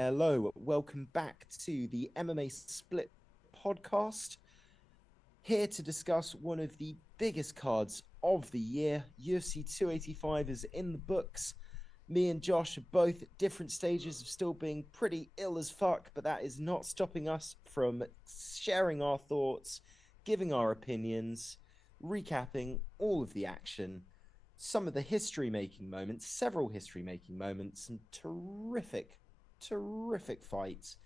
Hello, welcome back to the MMA Split podcast. Here to discuss one of the biggest cards of the year. UFC 285 is in the books. Me and Josh are both at different stages of still being pretty ill as fuck, but that is not stopping us from sharing our thoughts, giving our opinions, recapping all of the action, some of the history-making moments, several history-making moments, some terrific fights,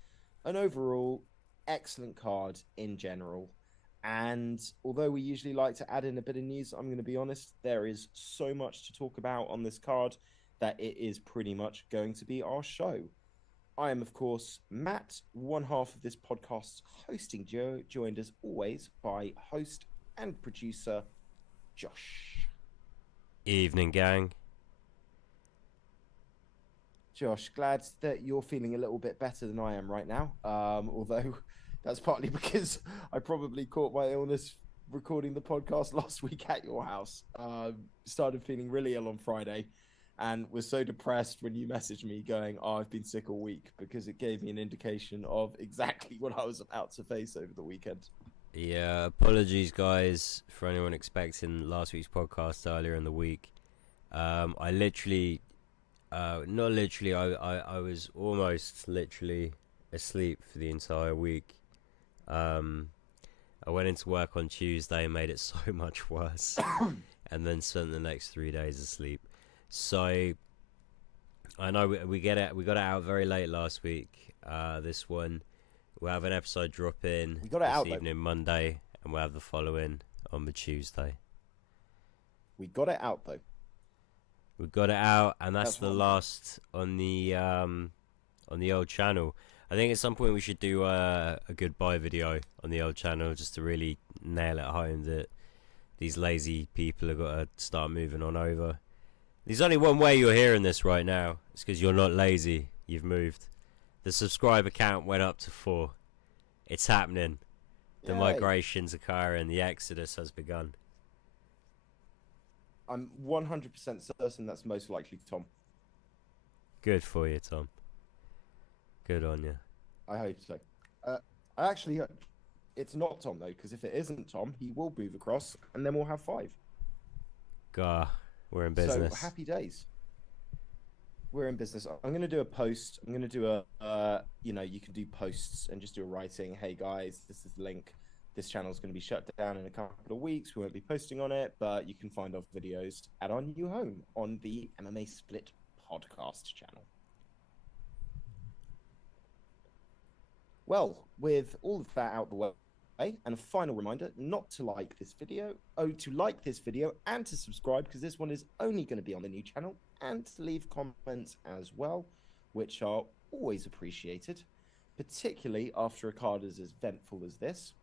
an overall excellent card in general. And although we usually like to add in a bit of news, I'm going to be honest, there is so much to talk about on this card that it is pretty much going to be our show. I am, of course, Matt, one half of this podcast's hosting duo, joined as always by host and producer Josh. Evening, gang. Josh, glad that you're feeling a little bit better than I am right now. Although that's partly because I probably caught my illness recording the podcast last week at your house. Started feeling really ill on Friday and was so depressed when you messaged me going, "Oh, I've been sick all week," because it gave me an indication of exactly what I was about to face over the weekend. Yeah, apologies, guys, for anyone expecting last week's podcast earlier in the week. I literally, not literally, I was almost literally asleep for the entire week. I went into work on Tuesday and made it so much worse, and then spent the next 3 days asleep. So I know we got it out very late last week. This one we'll have an episode drop in this evening, Monday, and we'll have the following on the Tuesday. We got it out though. We got it out, and that's the last on the old channel. I think at some point we should do a goodbye video on the old channel just to really nail it home that these lazy people have got to start moving on over. There's only one way you're hearing this right now. It's because you're not lazy. You've moved. The subscriber count went up to 4. It's happening. The migration's occurring. The exodus has begun. I'm 100% certain that's most likely Tom. Good for you, Tom. Good on you. I hope so. Actually, it's not Tom, though, because if it isn't Tom, he will move across, and then we'll have 5. Gah, we're in business. So, happy days. We're in business. I'm going to do a post. I'm going to do you can do posts and just do a writing. Hey, guys, this is the link. This channel is going to be shut down in a couple of weeks. We won't be posting on it, but you can find our videos at our new home on the MMA Split podcast channel. Well, with all of that out the way, and a final reminder not to like this video, and to subscribe, because this one is only going to be on the new channel, and to leave comments as well, which are always appreciated, particularly after a card as eventful as this.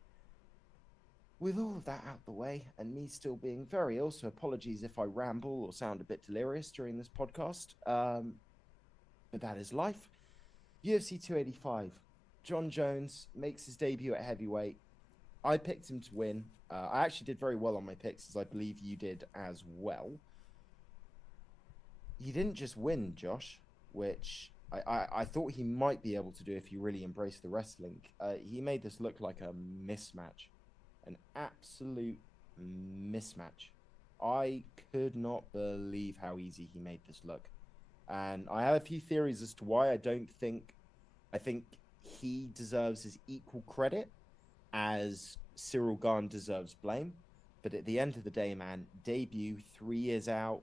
With all of that out the way, and me still being very ill, so apologies if I ramble or sound a bit delirious during this podcast, but that is life. UFC 285. John Jones makes his debut at heavyweight. I picked him to win. I actually did very well on my picks, as I believe you did as well. He didn't just win, Josh, which I thought he might be able to do if he really embraced the wrestling. He made this look like a mismatch. An absolute mismatch. I could not believe how easy he made this look. And I have a few theories as to why. I think he deserves his equal credit as Cyril Gane deserves blame. But at the end of the day, man, debut, 3 years out,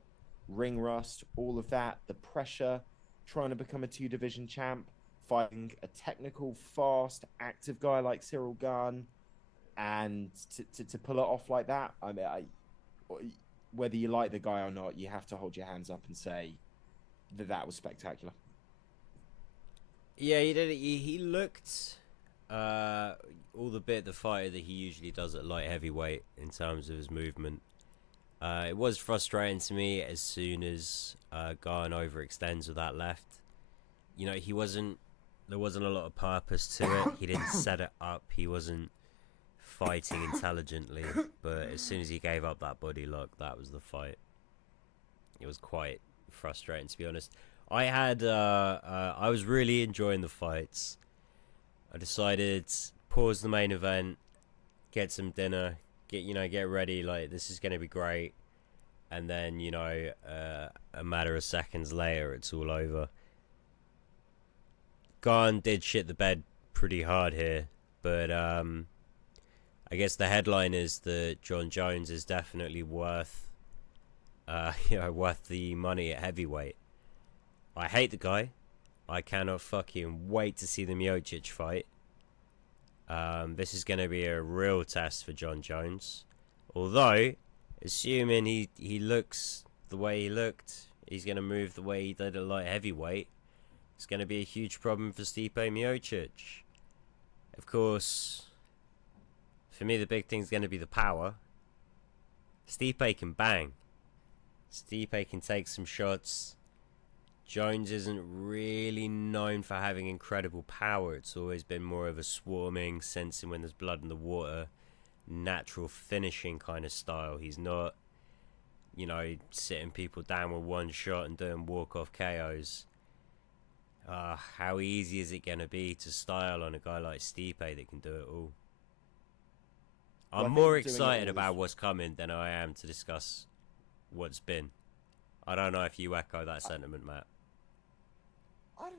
ring rust, all of that, the pressure, trying to become a 2-division champ, fighting a technical, fast, active guy like Cyril Gane, and to pull it off like that, I mean, whether you like the guy or not, you have to hold your hands up and say that was spectacular. Yeah, he did it. He looked all the fighter that he usually does at light heavyweight in terms of his movement. It was frustrating to me as soon as Gane overextends with that left. You know, there wasn't a lot of purpose to it. He didn't set it up. He wasn't fighting intelligently. But as soon as he gave up that body lock, that was the fight. It was quite frustrating, to be honest. I was really enjoying the fights. I decided pause the main event, get some dinner, get ready. Like this is gonna be great. And then a matter of seconds later, it's all over. Gane did shit the bed pretty hard here, but I guess the headline is that John Jones is definitely worth worth the money at heavyweight. I hate the guy. I cannot fucking wait to see the Miocic fight. This is going to be a real test for John Jones. Although, assuming he looks the way he looked, he's going to move the way he did at light heavyweight, it's going to be a huge problem for Stipe Miocic. Of course, for me, the big thing is going to be the power. Stipe can bang. Stipe can take some shots. Jones isn't really known for having incredible power. It's always been more of a swarming, sensing when there's blood in the water, natural finishing kind of style. He's not, sitting people down with one shot and doing walk-off KOs. How easy is it going to be to style on a guy like Stipe that can do it all? I'm more excited about what's coming than I am to discuss what's been. I don't know if you echo that sentiment, Matt. I don't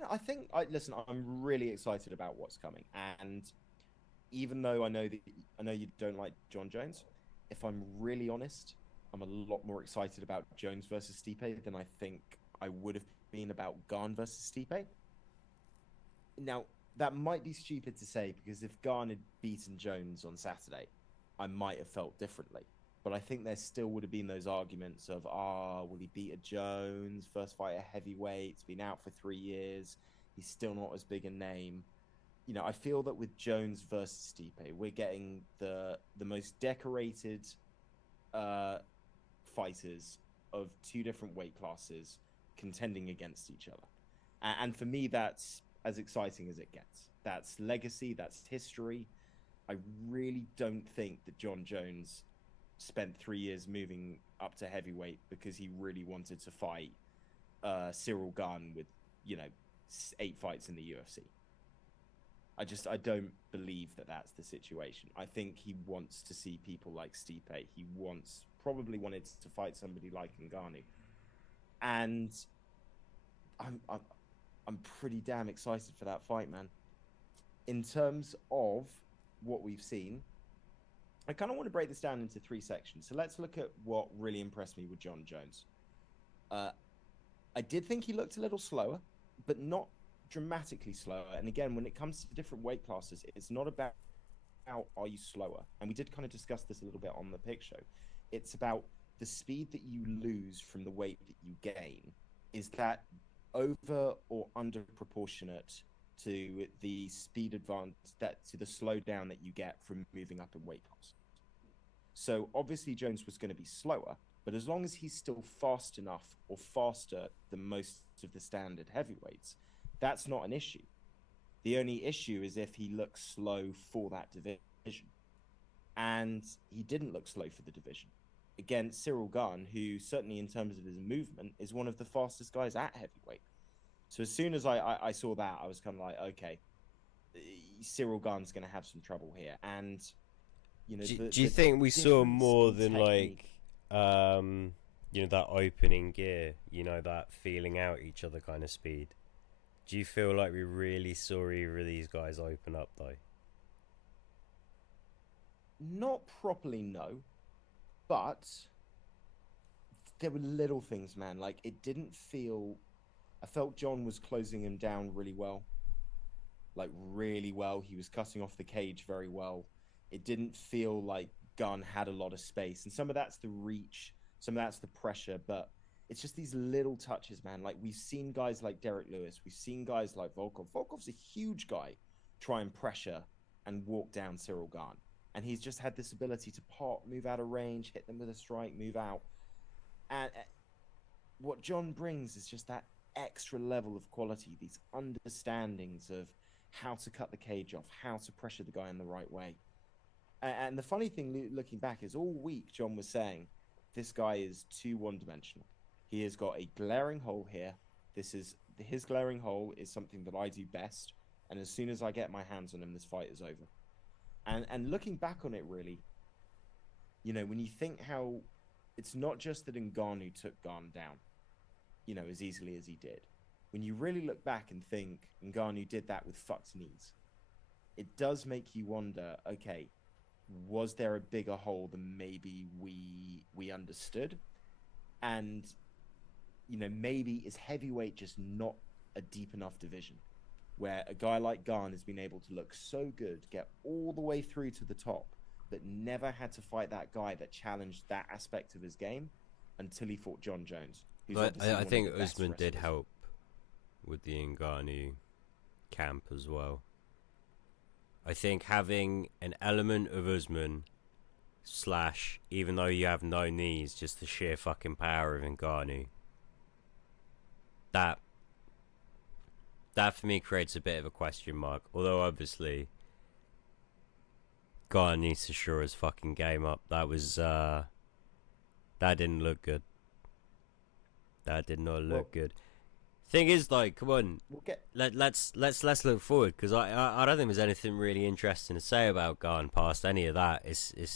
know. Listen. I'm really excited about what's coming, and even though I know you don't like John Jones, if I'm really honest, I'm a lot more excited about Jones versus Stipe than I think I would have been about Gane versus Stipe. Now, that might be stupid to say because if Gane had beaten Jones on Saturday, I might have felt differently. But I think there still would have been those arguments of, will he beat a Jones? First fight at heavyweight, he's been out for 3 years. He's still not as big a name. I feel that with Jones versus Stipe, we're getting the most decorated fighters of two different weight classes contending against each other. And for me, that's as exciting as it gets. That's legacy, that's history. I really don't think that John Jones spent 3 years moving up to heavyweight because he really wanted to fight Cyril Gane with 8 fights in the UFC. I don't believe that that's the situation. I think he wants to see people like Stipe. He probably wanted to fight somebody like Ngannou, and I'm pretty damn excited for that fight, man. In terms of what we've seen, I kind of want to break this down into 3 sections. So let's look at what really impressed me with John Jones. I did think he looked a little slower, but not dramatically slower. And again, when it comes to different weight classes, it's not about how are you slower. And we did kind of discuss this a little bit on the pick show. It's about the speed that you lose from the weight that you gain. Is that over or under proportionate to the speed advance, to the slowdown that you get from moving up in weight class? So obviously Jones was going to be slower, but as long as he's still fast enough or faster than most of the standard heavyweights, that's not an issue. The only issue is if he looks slow for that division. And he didn't look slow for the division against Cyril Gane, who certainly in terms of his movement is one of the fastest guys at heavyweight. So as soon as I saw that, I was kind of like, okay, Cyril Gane's going to have some trouble here. And do you think we saw more than technique, that opening gear, that feeling out each other kind of speed? Do you feel like we really saw either of these guys open up though? Not properly, no. But there were little things, man. Like it didn't feel. I felt John was closing him down really well. Like really well. He was cutting off the cage very well. It didn't feel like Gunn had a lot of space. And some of that's the reach, some of that's the pressure, but it's just these little touches, man. Like we've seen guys like Derek Lewis, we've seen guys like Volkov. Volkov's a huge guy, try and pressure and walk down Cyril Gane. And he's just had this ability to pop, move out of range, hit them with a strike, move out. And what John brings is just that extra level of quality, these understandings of how to cut the cage off, how to pressure the guy in the right way. And the funny thing, looking back, is all week John was saying, this guy is too one-dimensional. He has got a glaring hole here This is his glaring hole is something that I do best, and as soon as I get my hands on him, this fight is over. And looking back on it, really, when you think how it's not just that Ngannou took Gane down, as easily as he did. When you really look back and think Ngannou did that with fucked knees, it does make you wonder, okay, was there a bigger hole than maybe we understood? And maybe is heavyweight just not a deep enough division where a guy like Gane has been able to look so good, get all the way through to the top, but never had to fight that guy that challenged that aspect of his game until he fought John Jones, who's But obviously I one think of the best Usman did wrestlers. help with the Ngannou camp as well. I think having an element of Usman slash, even though you have no knees, just the sheer fucking power of Ngannou, that for me creates a bit of a question mark. Although obviously Gane needs to shore his fucking game up. That didn't look good. That did not Well, look good. Thing is, like, come on, we'll get let's look forward, because I don't think there's anything really interesting to say about Gane past any of that. It's it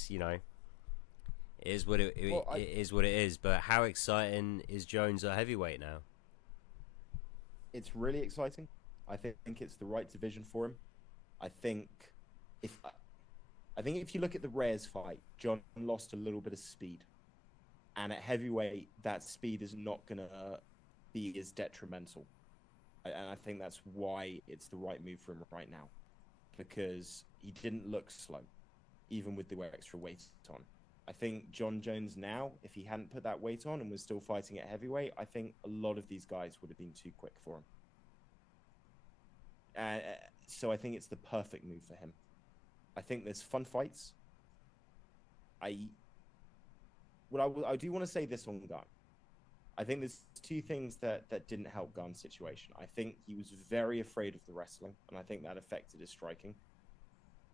is what well. it is what it is. But how exciting is Jones at heavyweight now? It's really exciting. I think it's the right division for him. I think if I think if you look at the Rares fight, John lost a little bit of speed, and at heavyweight, that speed is not gonna be as detrimental. And I think that's why it's the right move for him right now, because he didn't look slow, even with the extra weight on. I think John Jones now, if he hadn't put that weight on and was still fighting at heavyweight, I think a lot of these guys would have been too quick for him. So I think it's the perfect move for him. I think there's fun fights. I I do want to say this on Gunn. I think there's two things that didn't help Gunn's situation. I think he was very afraid of the wrestling, and I think that affected his striking.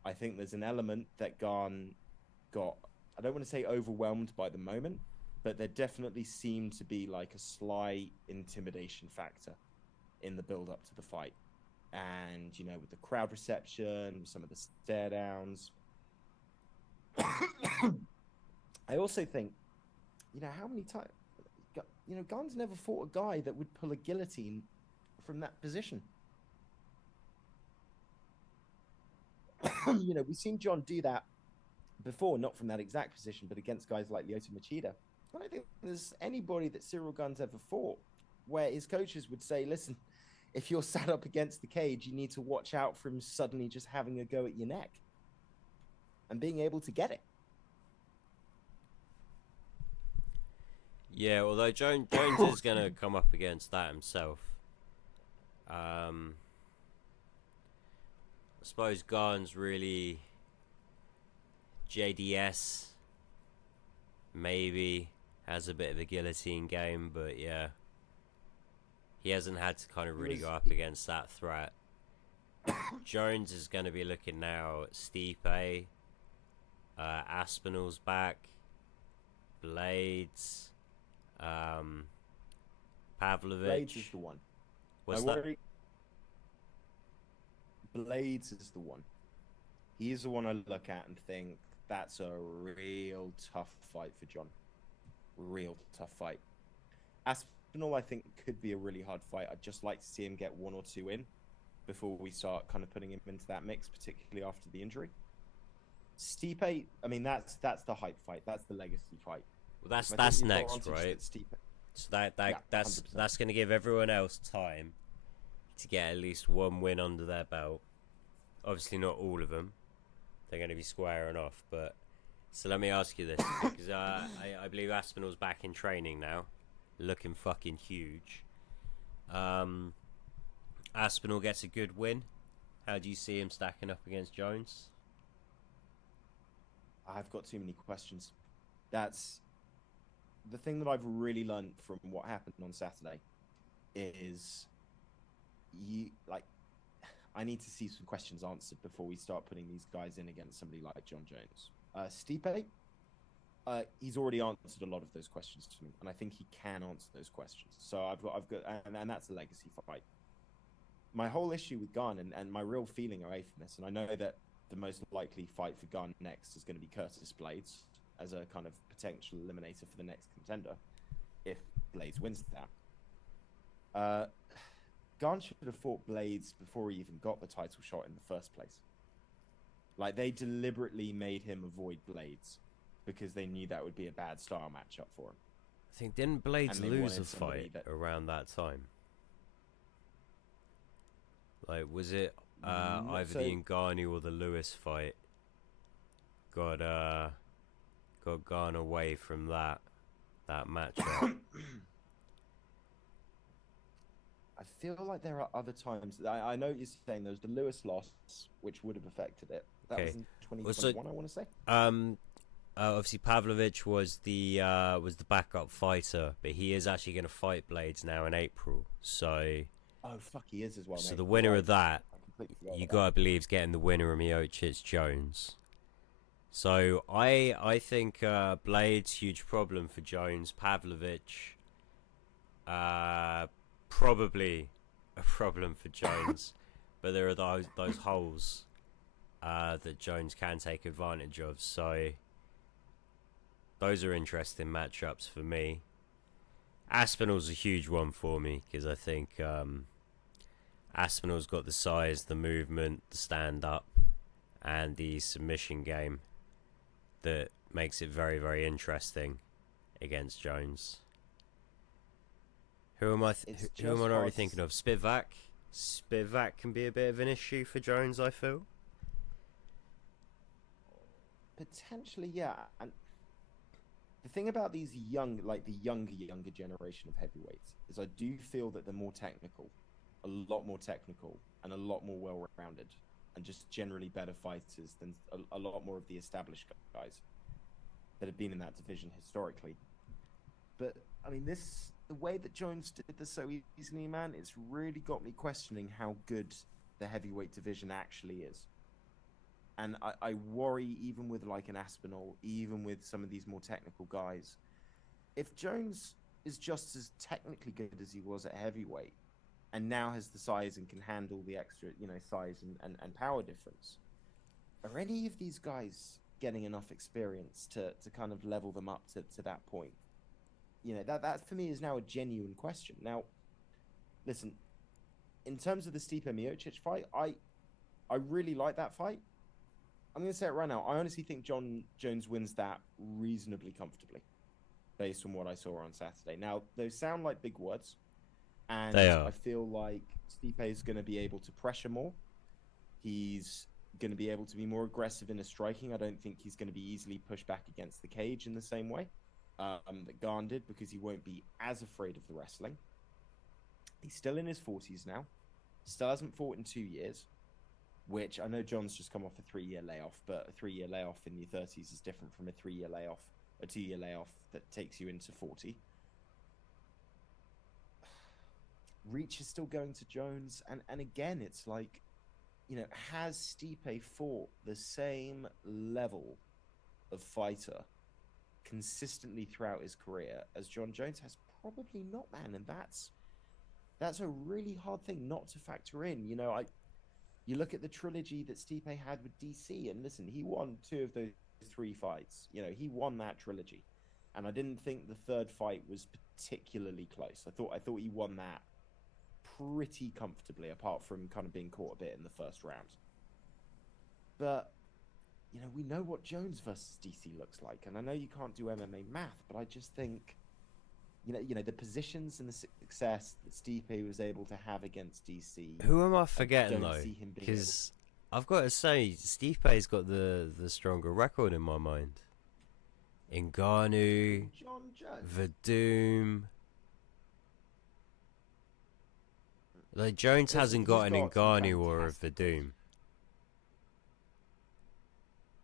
I think there's an element that Gunn got, I don't want to say overwhelmed by the moment, but there definitely seemed to be like a slight intimidation factor in the build up to the fight. And, with the crowd reception, some of the stare downs. I also think, how many times, Gunn's never fought a guy that would pull a guillotine from that position. We've seen John do that before, not from that exact position, but against guys like Lyoto Machida. I don't think there's anybody that Cyril Gunn's ever fought where his coaches would say, listen, if you're sat up against the cage, you need to watch out for him suddenly just having a go at your neck and being able to get it. Yeah, although Jones is going to come up against that himself. I suppose Gane's really JDS maybe has a bit of a guillotine game, but yeah, he hasn't had to kind of really go up against that threat. Jones is going to be looking now at Stipe, Aspinall's back, Blades, Pavlovich. Blades is the one. What's that? Blades is the one. He's the one I look at and think that's a real tough fight for John. Real tough fight. Aspinall, I think, could be a really hard fight. I'd just like to see him get one or two in before we start kind of putting him into that mix, particularly after the injury. Stipe, I mean, that's the hype fight. That's the legacy fight. Well, that's next, right? So that's going to give everyone else time to get at least one win under their belt. Obviously, not all of them. They're going to be squaring off. But so let me ask you this, because I believe Aspinall's back in training now, looking fucking huge. Aspinall gets a good win. How do you see him stacking up against Jones? I've got too many questions. That's the thing that I've really learned from what happened on Saturday is I need to see some questions answered before we start putting these guys in against somebody like John Jones. Stipe, He's already answered a lot of those questions to me, and I think he can answer those questions. So I've got, and that's a legacy fight. My whole issue with Gane and my real feeling away from this, and I know that the most likely fight for Gane next is going to be Curtis Blades as a kind of potential eliminator for the next contender, if Blades wins that. Gane should have fought Blades before he even got the title shot in the first place. Like, they deliberately made him avoid Blades because they knew that would be a bad style matchup for him. I think, didn't Blades lose a fight around that time? Like, was it either the Ngannou or the Lewis fight got Gane away from that matchup? I feel like there are other times. I know you're saying there's the Lewis loss, which would have affected it. That was in 2021, I want to say. Obviously Pavlovich was the backup fighter, but he is actually going to fight Blades now in April. So. Oh fuck, he is as well. So mate. the winner of that, you gotta believe, is getting the winner of Miocic Jones. So I think Blades, huge problem for Jones. Pavlovich, probably a problem for Jones, but there are those holes that Jones can take advantage of. So those are interesting matchups for me. Aspinall's a huge one for me because I think Aspinall's got the size, the movement, the stand-up, and the submission game that makes it very, very interesting against Jones. Who am I already thinking of? Spivak. Spivak can be a bit of an issue for Jones, I feel. Potentially, yeah. And the thing about these young, like the younger generation of heavyweights, is I do feel that they're more technical, a lot more technical, and a lot more well-rounded, and just generally better fighters than a lot more of the established guys that have been in that division historically. But I mean, the way that Jones did this so easily, man, it's really got me questioning how good the heavyweight division actually is. And I worry, even with like an Aspinall, even with some of these more technical guys, if Jones is just as technically good as he was at heavyweight, and now has the size and can handle the extra, size and power difference, are any of these guys getting enough experience to kind of level them up to that point? That for me is now a genuine question. Now, listen, in terms of the Stipe Miocic fight, I really like that fight. I'm going to say it right now. I honestly think Jones wins that reasonably comfortably, based on what I saw on Saturday. Now, those sound like big words, and they are. I feel like Stipe is going to be able to pressure more. He's going to be able to be more aggressive in his striking. I don't think he's going to be easily pushed back against the cage in the same way that Gane did, because he won't be as afraid of the wrestling. He's still in his 40s now. Still hasn't fought in 2 years, which I know John's just come off a 3-year layoff, but a 3-year layoff in your 30s is different from a 3-year layoff, a 2-year layoff that takes you into 40. Reach is still going to Jones, and again, it's like, has Stipe fought the same level of fighter consistently throughout his career as John Jones has? Probably not, man, and that's a really hard thing not to factor in. You look at the trilogy that Stipe had with DC, and listen, he won 2 of those 3 fights. He won that trilogy, and I didn't think the third fight was particularly close. I thought he won that pretty comfortably, apart from kind of being caught a bit in the first round. But we know what Jones versus DC looks like, and I know you can't do MMA math, but I just think the positions and the success that Stipe was able to have against DC. Who am I forgetting though? Because I've got to say, Stipe's got the stronger record in my mind. Ngannou, Verdum. Like, Jones hasn't got an Ngannou or a Verdum.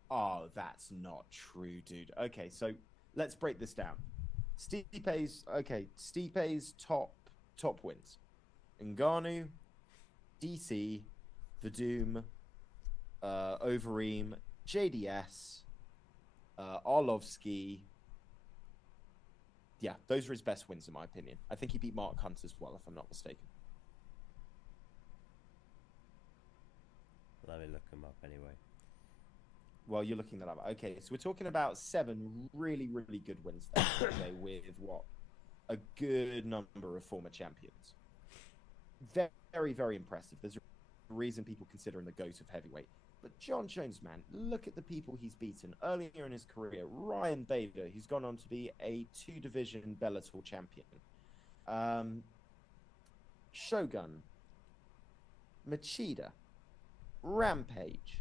Oh, that's not true, dude. Okay, so let's break this down. Stipe's top wins: Ngannou, DC, Verdum, Overeem, JDS, Arlovsky, Yeah, those are his best wins, in my opinion. I think he beat Mark Hunt as well, if I'm not mistaken. Let me look him up anyway. Well, you're looking that up. Okay, so we're talking about 7 really, really good wins there, okay, with what? A good number of former champions. Very, very impressive. There's a reason people consider him the GOAT of heavyweight. But John Jones, man, look at the people he's beaten earlier in his career. Ryan Bader, who's gone on to be a 2-division Bellator champion. Shogun, Machida, Rampage,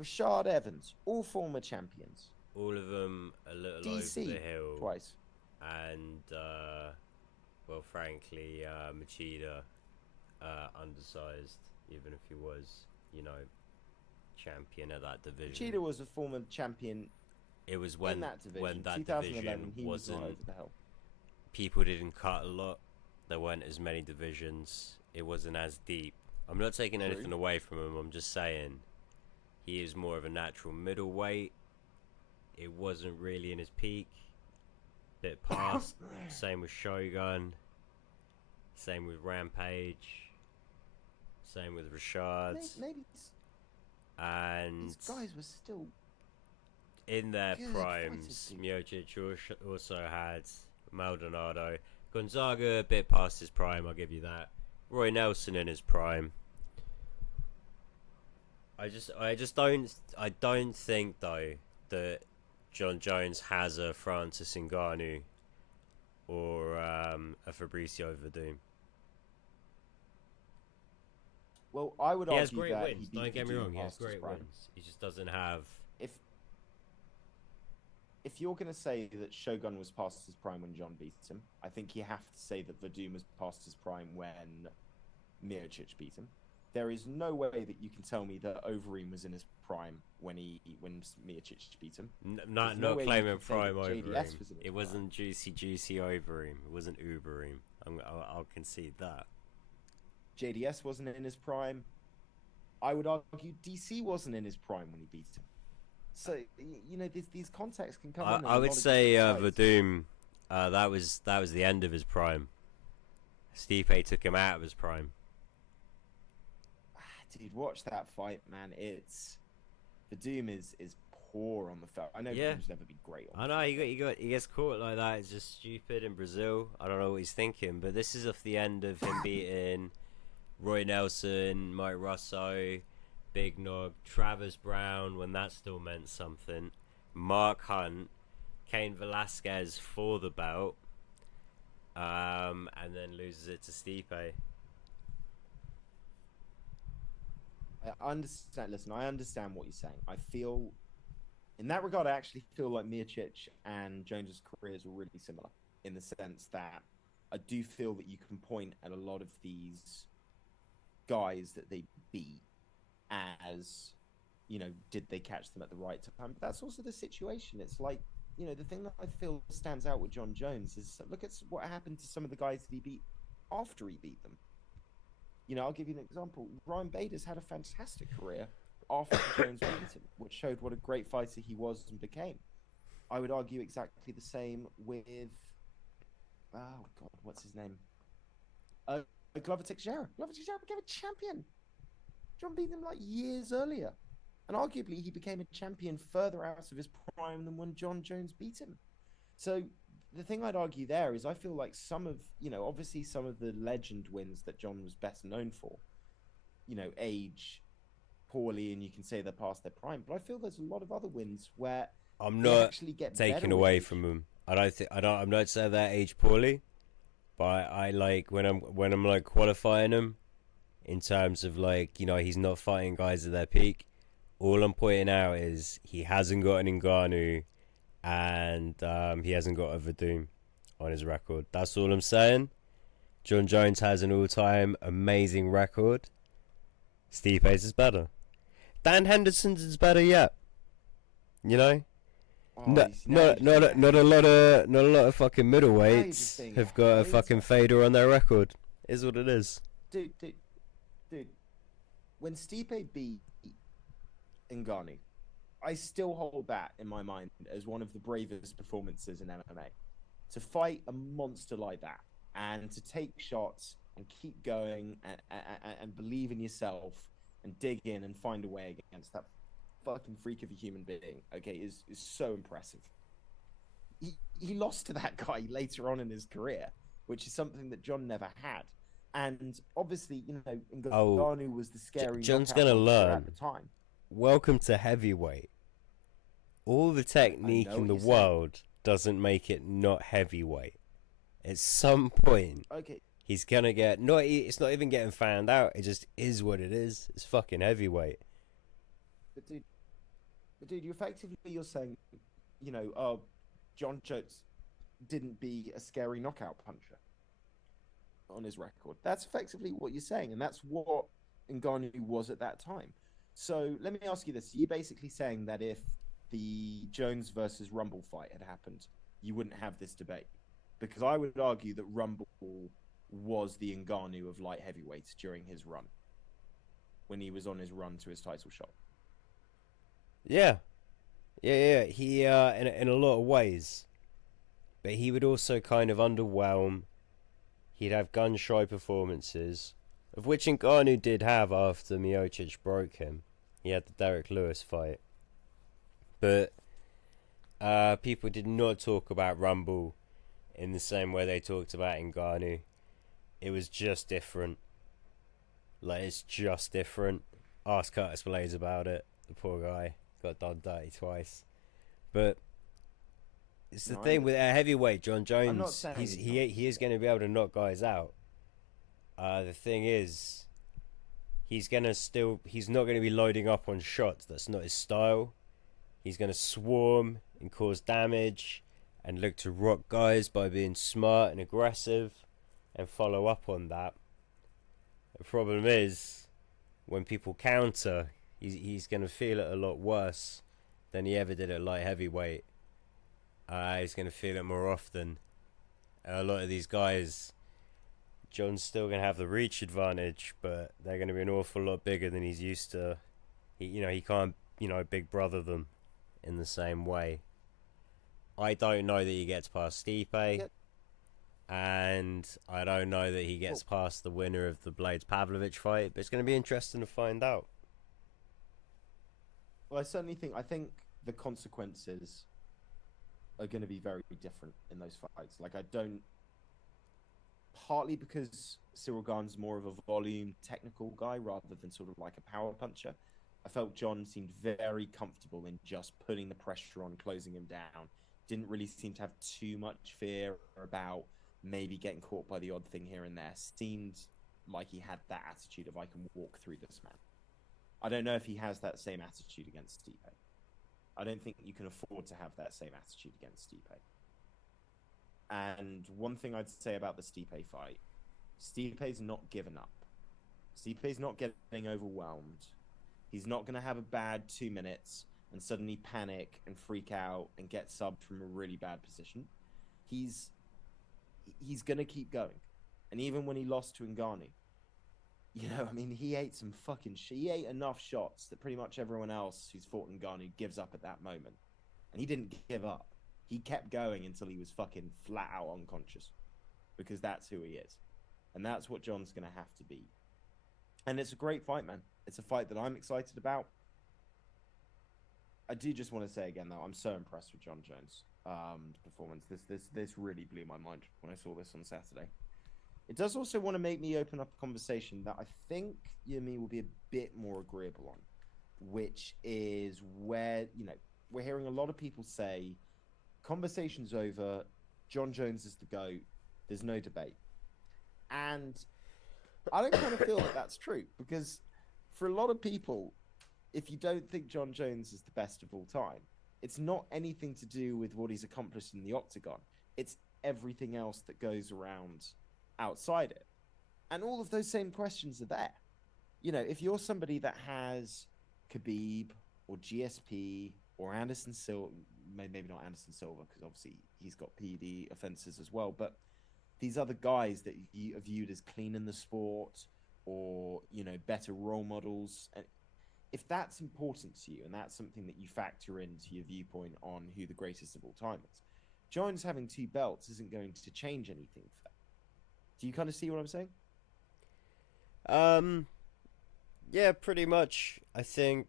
Rashad Evans, all former champions. All of them a little DC, over the hill. Twice. And, well, frankly, Machida, undersized, even if he was, you know, champion of that division. Machida was a former champion. It was when that division. when that 2011, division he was wasn't. right over the hill. People didn't cut a lot. There weren't as many divisions. It wasn't as deep. I'm not taking anything away from him. I'm just saying he is more of a natural middleweight. It wasn't really in his peak. Bit past. Same with Shogun. Same with Rampage. Same with Rashad. Maybe And these guys were still in their good primes. fighters. Miocic also had Maldonado. Gonzaga a bit past his prime, I'll give you that. Roy Nelson in his prime. I don't think though that John Jones has a Francis Ngannou or a Fabricio Verdum. Well, I would He argue has great that wins. he Don't get me Verdum wrong. He has past his great prime. wins. He just doesn't have. If you're going to say that Shogun was past his prime when John beat him, I think you have to say that Verdum was past his prime when Miocic beat him. There is no way that you can tell me that Overeem was in his prime when Miocic beat him. Not way claiming you can say prime that JDS Overeem. was in his It wasn't juicy Overeem. It wasn't Ubereem. I'll concede that. JDS wasn't in his prime. I would argue DC wasn't in his prime when he beat him. So you know these contexts can come in. I would say Verdum. That was the end of his prime. Stipe took him out of his prime. Dude, watch that fight, man. Verdum is poor on the field. I know Yeah. Verdum's never been great on I know he gets caught like that. It's just stupid in Brazil. I don't know what he's thinking, but this is off the end of him beating Roy Nelson, Mike Russo, Big Nog, Travis Brown when that still meant something, Mark Hunt, Cain Velasquez for the belt, and then loses it to Stipe. I understand. Listen, I understand what you're saying. I feel, in that regard, I actually feel like Miocic and Jones's careers were really similar in the sense that I do feel that you can point at a lot of these guys that they beat as, you know, did they catch them at the right time? But that's also the situation. It's like, you know, the thing that I feel stands out with John Jones is look at what happened to some of the guys that he beat after he beat them. You know, I'll give you an example. Ryan Bader's had a fantastic career after Jones beat him, which showed what a great fighter he was and became. I would argue exactly the same with, oh God, what's his name? Glover Teixeira. Glover Teixeira became a champion. John beat him like years earlier. And arguably he became a champion further out of his prime than when John Jones beat him. So the thing I'd argue there is I feel like some of, you know, obviously some of the legend wins that John was best known for, you know, age poorly and you can say they're past their prime. But I feel there's a lot of other wins where I'm they not actually get taking better away with age. from him. I'm not saying that age poorly, but I like when I'm like qualifying him in terms of like, you know, he's not fighting guys at their peak. All I'm pointing out is he hasn't got an Ngannou and he hasn't got a Verdum on his record. That's all I'm saying. John Jones has an all-time amazing record. Stipe's is better. Dan Henderson's is better yet. You know? Oh, No, you see, now you're just not a lot of fucking Now you're middleweights just saying have got a loads fucking of- fader on their record. Is what it is. Dude. When Stipe beat Ngannou, I still hold that in my mind as one of the bravest performances in MMA. to fight a monster like that and to take shots and keep going and believe in yourself and dig in and find a way against that fucking freak of a human being, okay, is so impressive. He lost to that guy later on in his career, which is something that John never had. And obviously, you know, Oh, Ngannou was the scary John's knockout gonna puncher at learn. the time. Welcome to heavyweight. All the I technique know in what the you're saying. world doesn't make it not heavyweight. At some point, Okay, he's gonna get not. It's not even getting found out. It just is what it is. It's fucking heavyweight. but dude, you're saying, you know, John Jones didn't be a scary knockout puncher on his record. That's effectively what you're saying, and that's what Ngannou was at that time. So let me ask you this: are you basically saying that if the Jones versus Rumble fight had happened, you wouldn't have this debate? Because I would argue that Rumble was the Ngannou of light heavyweights during his run, when he was on his run to his title shot. Yeah, yeah. He in a lot of ways, but he would also kind of underwhelm. He'd have gun shy performances, of which Ngannou did have after Miocic broke him. He had the Derek Lewis fight, but people did not talk about Rumble in the same way they talked about Ngannou. It was just different. Like, it's just different. Ask Curtis Blaze about it. The poor guy got done dirty twice. But it's the No, thing with a heavyweight, John I'm not Jones. saying he's not. He is going to be able to knock guys out. The thing is, he's not going to be loading up on shots. That's not his style. He's going to swarm and cause damage and look to rock guys by being smart and aggressive and follow up on that. The problem is, when people counter, he's going to feel it a lot worse than he ever did at light heavyweight. He's going to feel it more often. A lot of these guys, John's still going to have the reach advantage, but they're going to be an awful lot bigger than he's used to. He can't, big brother them in the same way. I don't know that he gets past Stipe, and I don't know that he gets past the winner of the Blades Pavlovich fight, but it's going to be interesting to find out. Well, I think the consequences are going to be very different in those fights. Like, I don't, partly because Cyril Gane's more of a volume technical guy rather than sort of like a power puncher. I felt John seemed very comfortable in just putting the pressure on, closing him down. Didn't really seem to have too much fear about maybe getting caught by the odd thing here and there. Seemed like he had that attitude of, I can walk through this man. I don't know if he has that same attitude against Stipe. I don't think you can afford to have that same attitude against Stipe. And one thing I'd say about the Stipe fight, Stipe's not given up. Stipe's not getting overwhelmed. He's not going to have a bad 2 minutes and suddenly panic and freak out and get subbed from a really bad position. He's going to keep going. And even when he lost to Ngannou, he ate some fucking shit. He ate enough shots that pretty much everyone else who's fought Ngannou gives up at that moment. And he didn't give up. He kept going until he was fucking flat out unconscious, because that's who he is. And that's what John's going to have to be. And it's a great fight, man. It's a fight that I'm excited about. I do just want to say again, though, I'm so impressed with John Jones' performance. This really blew my mind when I saw this on Saturday. It does also want to make me open up a conversation that I think you and me will be a bit more agreeable on, which is where, we're hearing a lot of people say, conversation's over, John Jones is the GOAT, there's no debate. And I don't kind of feel that that's true, because for a lot of people, if you don't think John Jones is the best of all time, it's not anything to do with what he's accomplished in the octagon. It's everything else that goes around outside it. And all of those same questions are there. If you're somebody that has Khabib or GSP or Anderson Silva, maybe not Anderson Silva, because obviously he's got PD offenses as well, but these other guys that you are viewed as clean in the sport or, better role models, and if that's important to you and that's something that you factor into your viewpoint on who the greatest of all time is, Jones having two belts isn't going to change anything for that. Do you kind of see what I'm saying? Um, yeah, pretty much. I think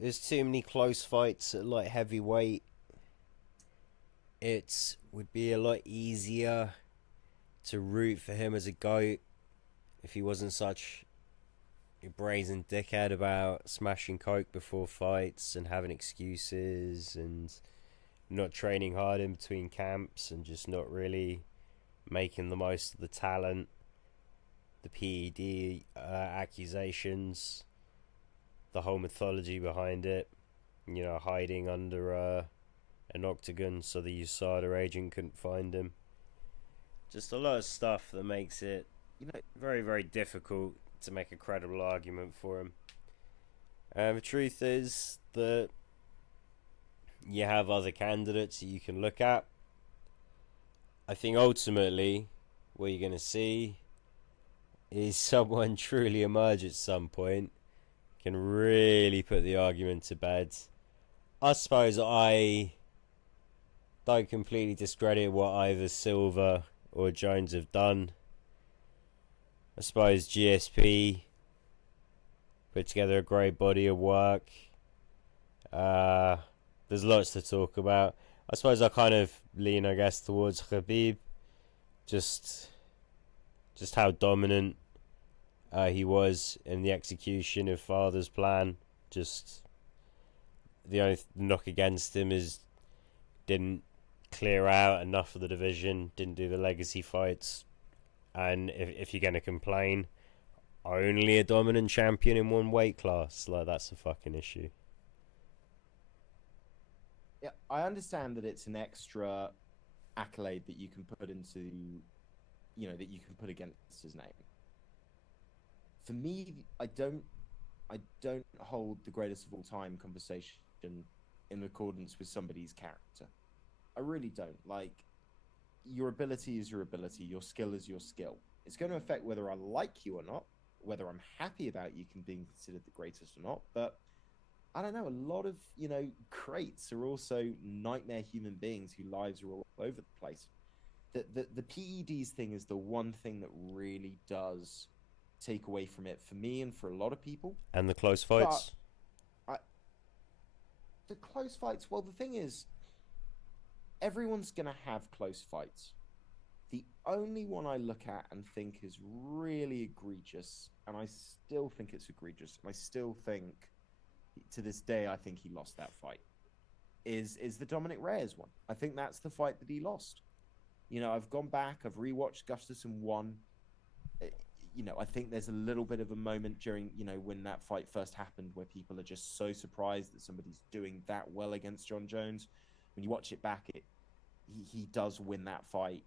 there's too many close fights at light heavyweight. It would be a lot easier to root for him as a GOAT if he wasn't such a brazen dickhead about smashing coke before fights and having excuses and not training hard in between camps and just not really making the most of the talent, the PED accusations, the whole mythology behind it, hiding under an octagon so the USADA agent couldn't find him. Just a lot of stuff that makes it very, very difficult to make a credible argument for him. The truth is that you have other candidates that you can look at. I think ultimately what you're going to see is someone truly emerge at some point, can really put the argument to bed. I suppose I don't completely discredit what either Silva or Jones have done. I suppose GSP put together a great body of work. There's lots to talk about. I suppose I kind of lean, I guess, towards Khabib. Just how dominant he was in the execution of Father's plan. Just the only knock against him is didn't clear out enough of the division, didn't do the legacy fights. And if you're going to complain, only a dominant champion in one weight class, like that's a fucking issue. Yeah, I understand that it's an extra accolade that you can put into, that you can put against his name. For me, I don't hold the greatest of all time conversation in accordance with somebody's character. I really don't. Like, your ability is your ability, your skill is your skill. It's going to affect whether I like you or not, whether I'm happy about you being considered the greatest or not. But I don't know, a lot of, greats are also nightmare human beings whose lives are all over the place. The PEDs thing is the one thing that really does take away from it for me and for a lot of people. And the close fights? But the close fights, well, the thing is, everyone's going to have close fights. The only one I look at and think is really egregious, and I still think it's egregious, and I still think, to this day, I think he lost that fight, is the Dominic Reyes one. I think that's the fight that he lost. I've gone back, I've rewatched Gustafsson 1. I think there's a little bit of a moment during, when that fight first happened where people are just so surprised that somebody's doing that well against John Jones. When you watch it back, he does win that fight.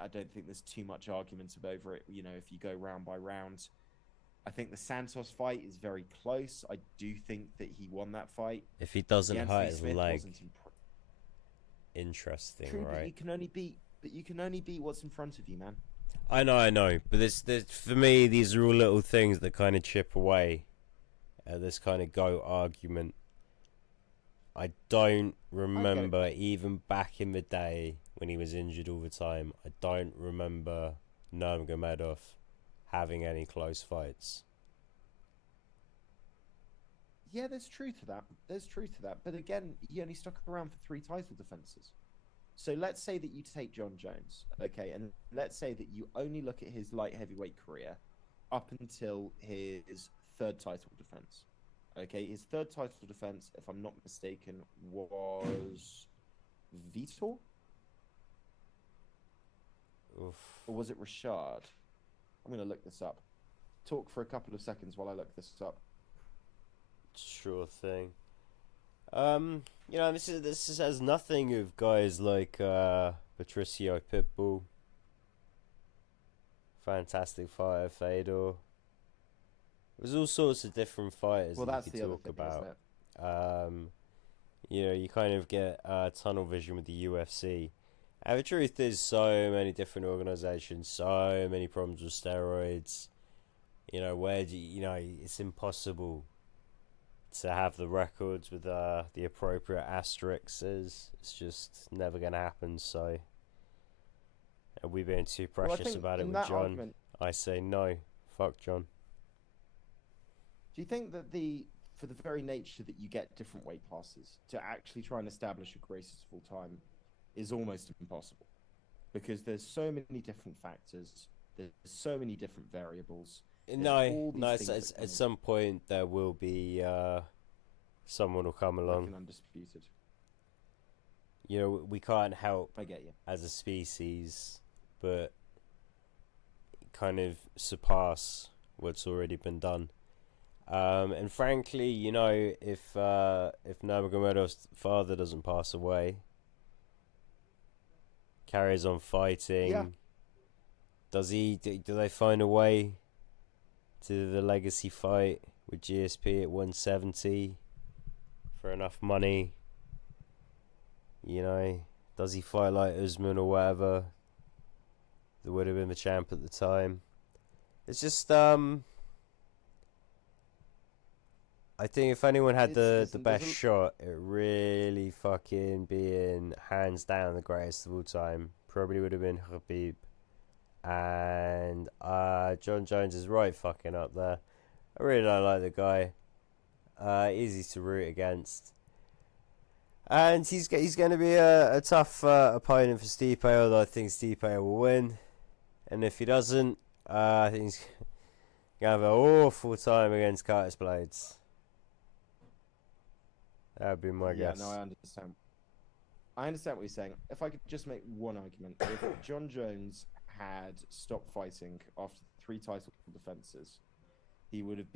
I don't think there's too much argument over it. If you go round by round, I think the Santos fight is very close. I do think that he won that fight. If he doesn't hurt his Smith leg, interesting, true, right? But you can only beat what's in front of you, man. I know, but this for me, these are all little things that kind of chip away at this kind of GOAT argument. I don't remember, even back in the day when he was injured all the time, I don't remember Nurmagomedov having any close fights. Yeah, there's truth to that. But again, he only stuck around for 3 title defenses. So let's say that you take John Jones, okay, and let's say that you only look at his light heavyweight career up until his 3rd title defense. Okay, his 3rd title defense, if I'm not mistaken, was Vitor? Oof. Or was it Rashad? I'm going to look this up. Talk for a couple of seconds while I look this up. Sure thing. This has nothing of guys like Patricio Pitbull, fantastic fighter Fedor. There's all sorts of different fighters that you could talk about. You kind of get tunnel vision with the UFC. And the truth is, so many different organizations, so many problems with steroids. Where do it's impossible to have the records with the appropriate asterisks. It's just never going to happen. So, are we being too Well, I precious think about it in with that John? argument, I say no. Fuck John. do you think that for the very nature that you get different weight classes, to actually try and establish a greatest of all time is almost impossible? Because there's so many different factors, there's so many different variables, there's No, all no. these things that come At in, some point there will be someone will come like along. an undisputed. You know, we can't help I get you. as a species, but kind of surpass what's already been done. And frankly, you know, if Nurmagomedov's father doesn't pass away, carries on Yeah, fighting, do they find a way to the legacy fight with GSP at 170 for enough money? You know, does he fight like Usman or whatever? That would have been the champ at the time. It's just I think if anyone had the listen, best shot at really fucking being hands down the greatest of all time, probably would have been Khabib. And John Jones is right fucking up there. I really don't like the guy. Easy to root against. And he's going to be a tough opponent for Stipe, although I think Stipe will win. And if he doesn't, I think he's going to have an awful time against Curtis Blades. That would be my yeah, guess. no, I understand. I understand what you're saying. If I could just make one argument, if John Jones had stopped fighting after 3 title defenses, he would have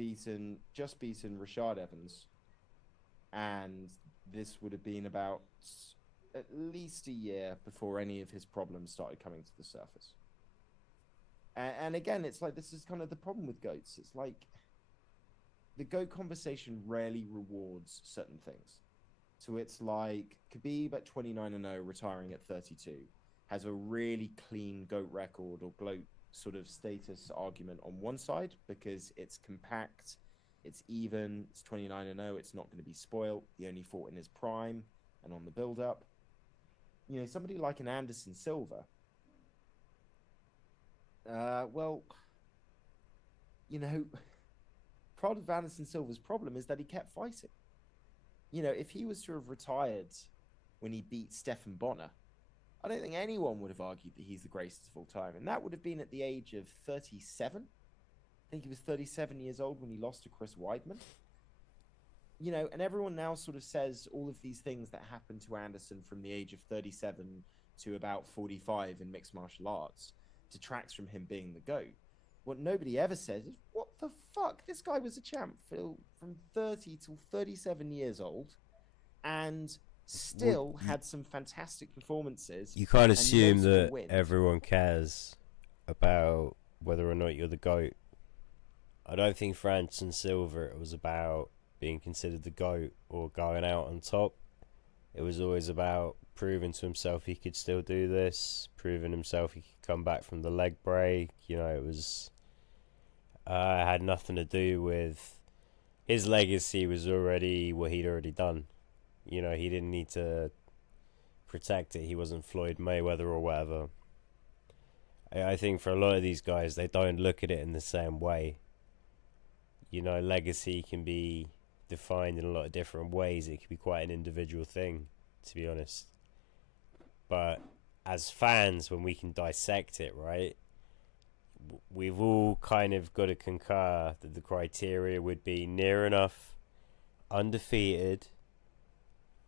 just beaten Rashad Evans, and this would have been about at least a year before any of his problems started coming to the surface. And again, it's like, this is kind of the problem with GOATs. It's like the GOAT conversation rarely rewards certain things. So it's like Khabib at 29-0, retiring at 32, has a really clean GOAT record or GOAT sort of status argument on one side because it's compact, it's even, it's 29-0, it's not going to be spoiled. He only fought in his prime and on the build-up. You know, somebody like an Anderson Silva, well, you know, part of Anderson Silva's problem is that he kept fighting. You know, if he was to have retired when he beat Stephan Bonner, I don't think anyone would have argued that he's the greatest of all time. And that would have been at the age of 37. I think he was 37 years old when he lost to Chris Weidman. You know, and everyone now sort of says all of these things that happened to Anderson from the age of 37 to about 45 in mixed martial arts detracts from him being the GOAT. What nobody ever says is, what the fuck? This guy was a champ from 30 till 37 years old and still had some fantastic performances. You can't assume that wins. everyone cares about whether or not you're the GOAT. I don't think for Anderson Silva it was about being considered the GOAT or going out on top. It was always about proving to himself he could still do this, proving himself he could come back from the leg break. You know, it was had nothing to do with his legacy. Was already what he'd already done. You know, he didn't need to protect it. He wasn't Floyd Mayweather or whatever. I think for a lot of these guys, they don't look at it in the same way. You know, legacy can be defined in a lot of different ways. It can be quite an individual thing, to be honest. But as fans, when we can dissect it, right, we've all kind of got to concur that the criteria would be near enough, undefeated,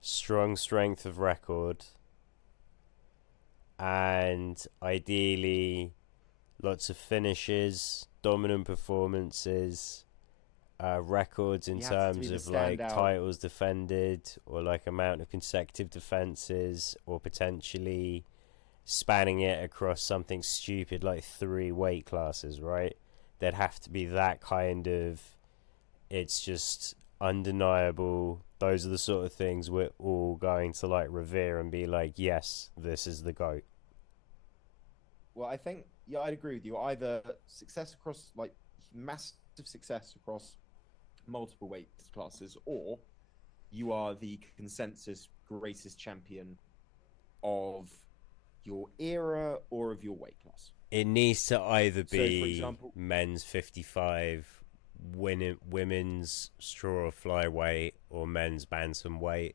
strong strength of record, and ideally lots of finishes, dominant performances, records in terms of like titles defended or like amount of consecutive defenses, or potentially spanning it across something stupid like 3 weight classes, right? There'd have to be that kind of, it's just undeniable. Those are the sort of things we're all going to like revere and be like, yes, this is the GOAT. Well, I think, yeah, I'd agree with you. Either success across, like, massive success across multiple weight classes, or you are the consensus greatest champion of your era or of your weight class. It needs to either So, for be example, men's 55, women's straw or flyweight, or men's bantamweight.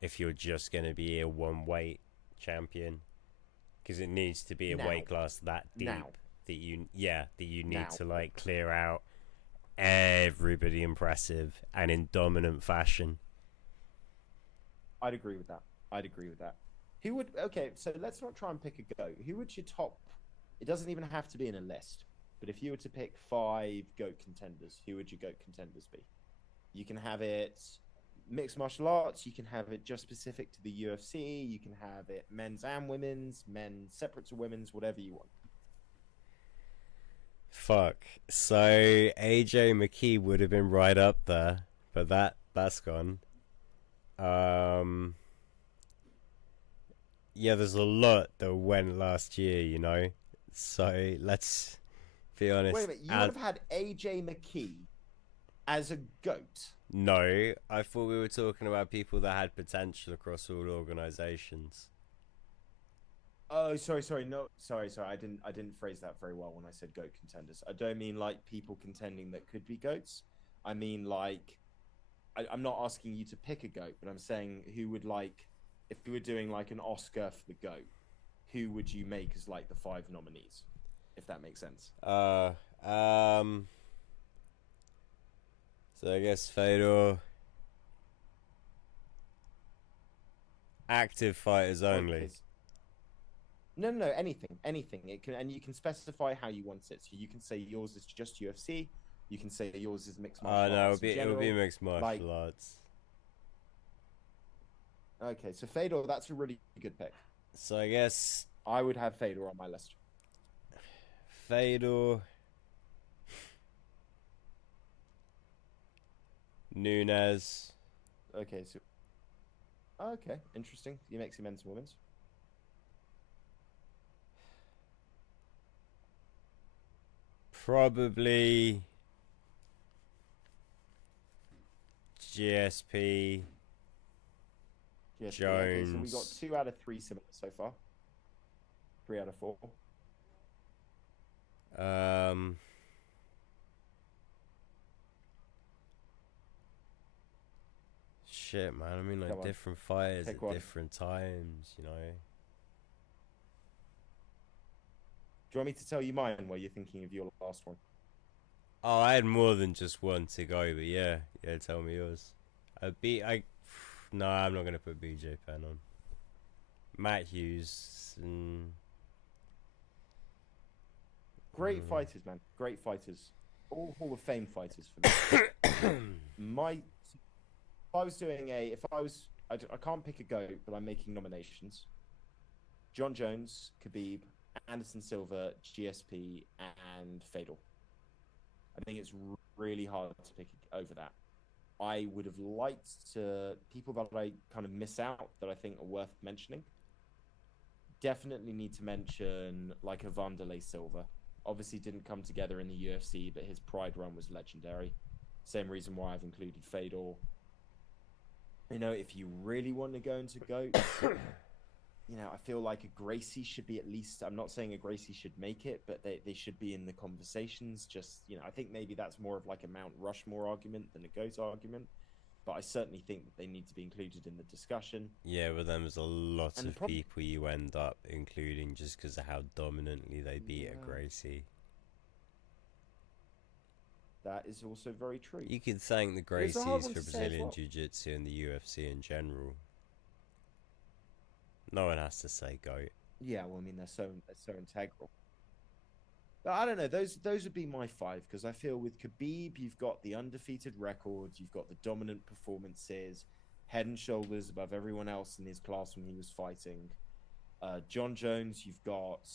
If you're just going to be a one weight champion, because it needs to be a now, weight class that deep now, that you need now, to like clear out everybody impressive and in dominant fashion. I'd agree with that. I'd agree with that. Who would, okay, so let's not try and pick a GOAT. Who would your top, it doesn't even have to be in a list, but if you were to pick 5 GOAT contenders, who would your GOAT contenders be? You can have it mixed martial arts, you can have it just specific to the UFC, you can have it men's and women's, men separate to women's, whatever you want. Fuck. So AJ McKee would have been right up there, but that's gone. Yeah, there's a lot that went last year, you know. So let's be honest. Wait a minute, you would have had AJ McKee as a GOAT? No, I thought we were talking about people that had potential across all organizations. Oh, sorry. No, sorry. I didn't phrase that very well when I said GOAT contenders. I don't mean like people contending that could be GOATs. I mean like, I'm not asking you to pick a GOAT, but I'm saying who would like, if we were doing like an Oscar for the GOAT, who would you make as like the 5 nominees, if that makes sense? So I guess Fedor. Active fighters only. Okay. No, anything. It can, and you can specify how you want it. So you can say yours is just UFC. You can say yours is mixed martial No, arts. it would be mixed martial arts. Okay, so Fedor, that's a really good pick. So I guess I would have Fedor on my list. Fedor, Nunes. Okay, so interesting. You mix men's and women's. Probably GSP. Jones. Okay, so we got 2 out of 3 similar so far. 3 out of 4. Shit, man. I mean, like different fighters at different times, you know. Do you want me to tell you mine while you're thinking of your last one? Oh, I had more than just one to go, but yeah, tell me yours. No, I'm not gonna put BJ Penn on. Matt Hughes. Great fighters, man. Great fighters. All Hall of Fame fighters for me. I can't pick a GOAT, but I'm making nominations. John Jones, Khabib, Anderson Silva, GSP, and Fedor. I think it's really hard to pick over that. I would have liked to, people that I kind of miss out that I think are worth mentioning. Definitely need to mention like a Wanderlei Silva. Obviously didn't come together in the UFC, but his Pride run was legendary. Same reason why I've included Fedor. You know, if you really want to go into GOATs, you know, I feel like a Gracie should be at least, I'm not saying a Gracie should make it, but they should be in the conversations. Just, you know, I think maybe that's more of like a Mount Rushmore argument than a GOAT argument. But I certainly think that they need to be included in the discussion. Yeah, but there's a lot of people you end up including just because of how dominantly they beat a Gracie. That is also very true. You could thank the Gracies for Brazilian Jiu-Jitsu and the UFC in general. No one has to say GOAT. Yeah, well, I mean, they're so integral. But I don't know. Those would be my 5, because I feel with Khabib, you've got the undefeated record, you've got the dominant performances, head and shoulders above everyone else in his class when he was fighting. John Jones, you've got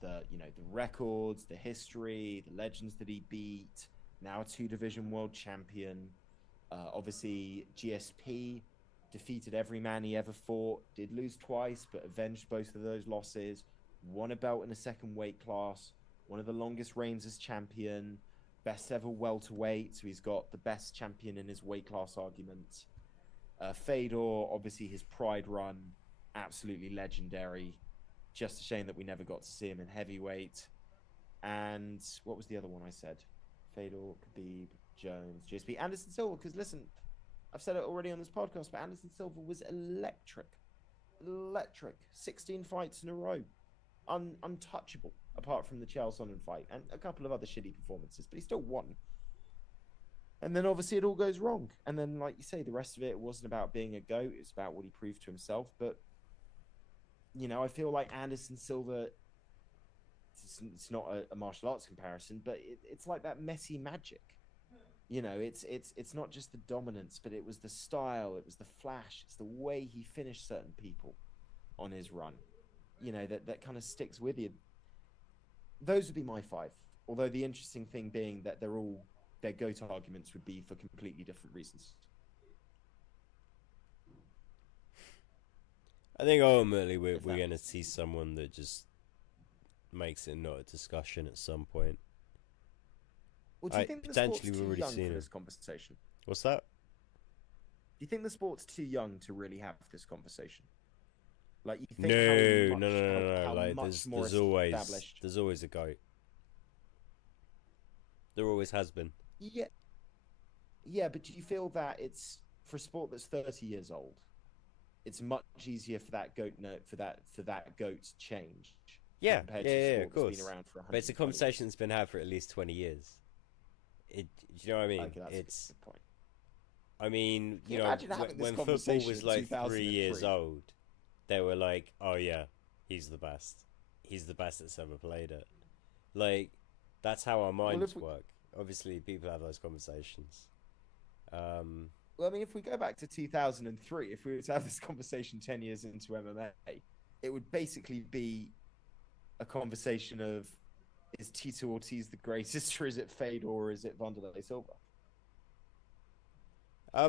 the records, the history, the legends that he beat. Now a 2-division world champion. Obviously, GSP defeated every man he ever fought. Did lose twice, but avenged both of those losses. Won a belt in a second weight class. One of the longest reigns as champion. best ever welterweight, so he's got the best champion in his weight class argument. Fedor, obviously his Pride run, absolutely legendary. Just a shame that we never got to see him in heavyweight. And what was the other one I said? Fedor, Khabib, Jones, GSP, Anderson Silva. Because listen, I've said it already on this podcast, but Anderson Silva was electric. Electric. 16 fights in a row. Untouchable, apart from the Chael Sonnen fight and a couple of other shitty performances, but he still won. And then obviously it all goes wrong. And then, like you say, the rest of it wasn't about being a GOAT. It's about what he proved to himself. But, you know, I feel like Anderson Silva, it's not a martial arts comparison, but it's like that messy magic. You know, it's not just the dominance, but it was the style, it was the flash, it's the way he finished certain people on his run. You know, that kind of sticks with you. Those would be my 5. Although the interesting thing being that their go-to arguments would be for completely different reasons. I think ultimately we're going to see someone that just makes it not a discussion at some point. Well, do you think the sport's too young for this conversation? What's that? Do you think the sport's too young to really have this conversation? Like, you think no. Like, there's always a GOAT. There always has been. Yeah, but do you feel that it's for a sport that's 30 years old? It's much easier for that GOAT to change. Yeah, of course. Been around for but it's a conversation that's been had for at least 20 years. Do you know what I mean? Okay, that's a good point. I mean, you know, when football was like 3 years old, they were like, "Oh yeah, he's the best. He's the best that's ever played it." Like, that's how our minds work. Obviously, people have those conversations. Well, I mean, if we go back to 2003, if we were to have this conversation 10 years into MMA, it would basically be a conversation of, is Tito Ortiz the greatest, or is it Fedor, or is it Wanderlei Silva?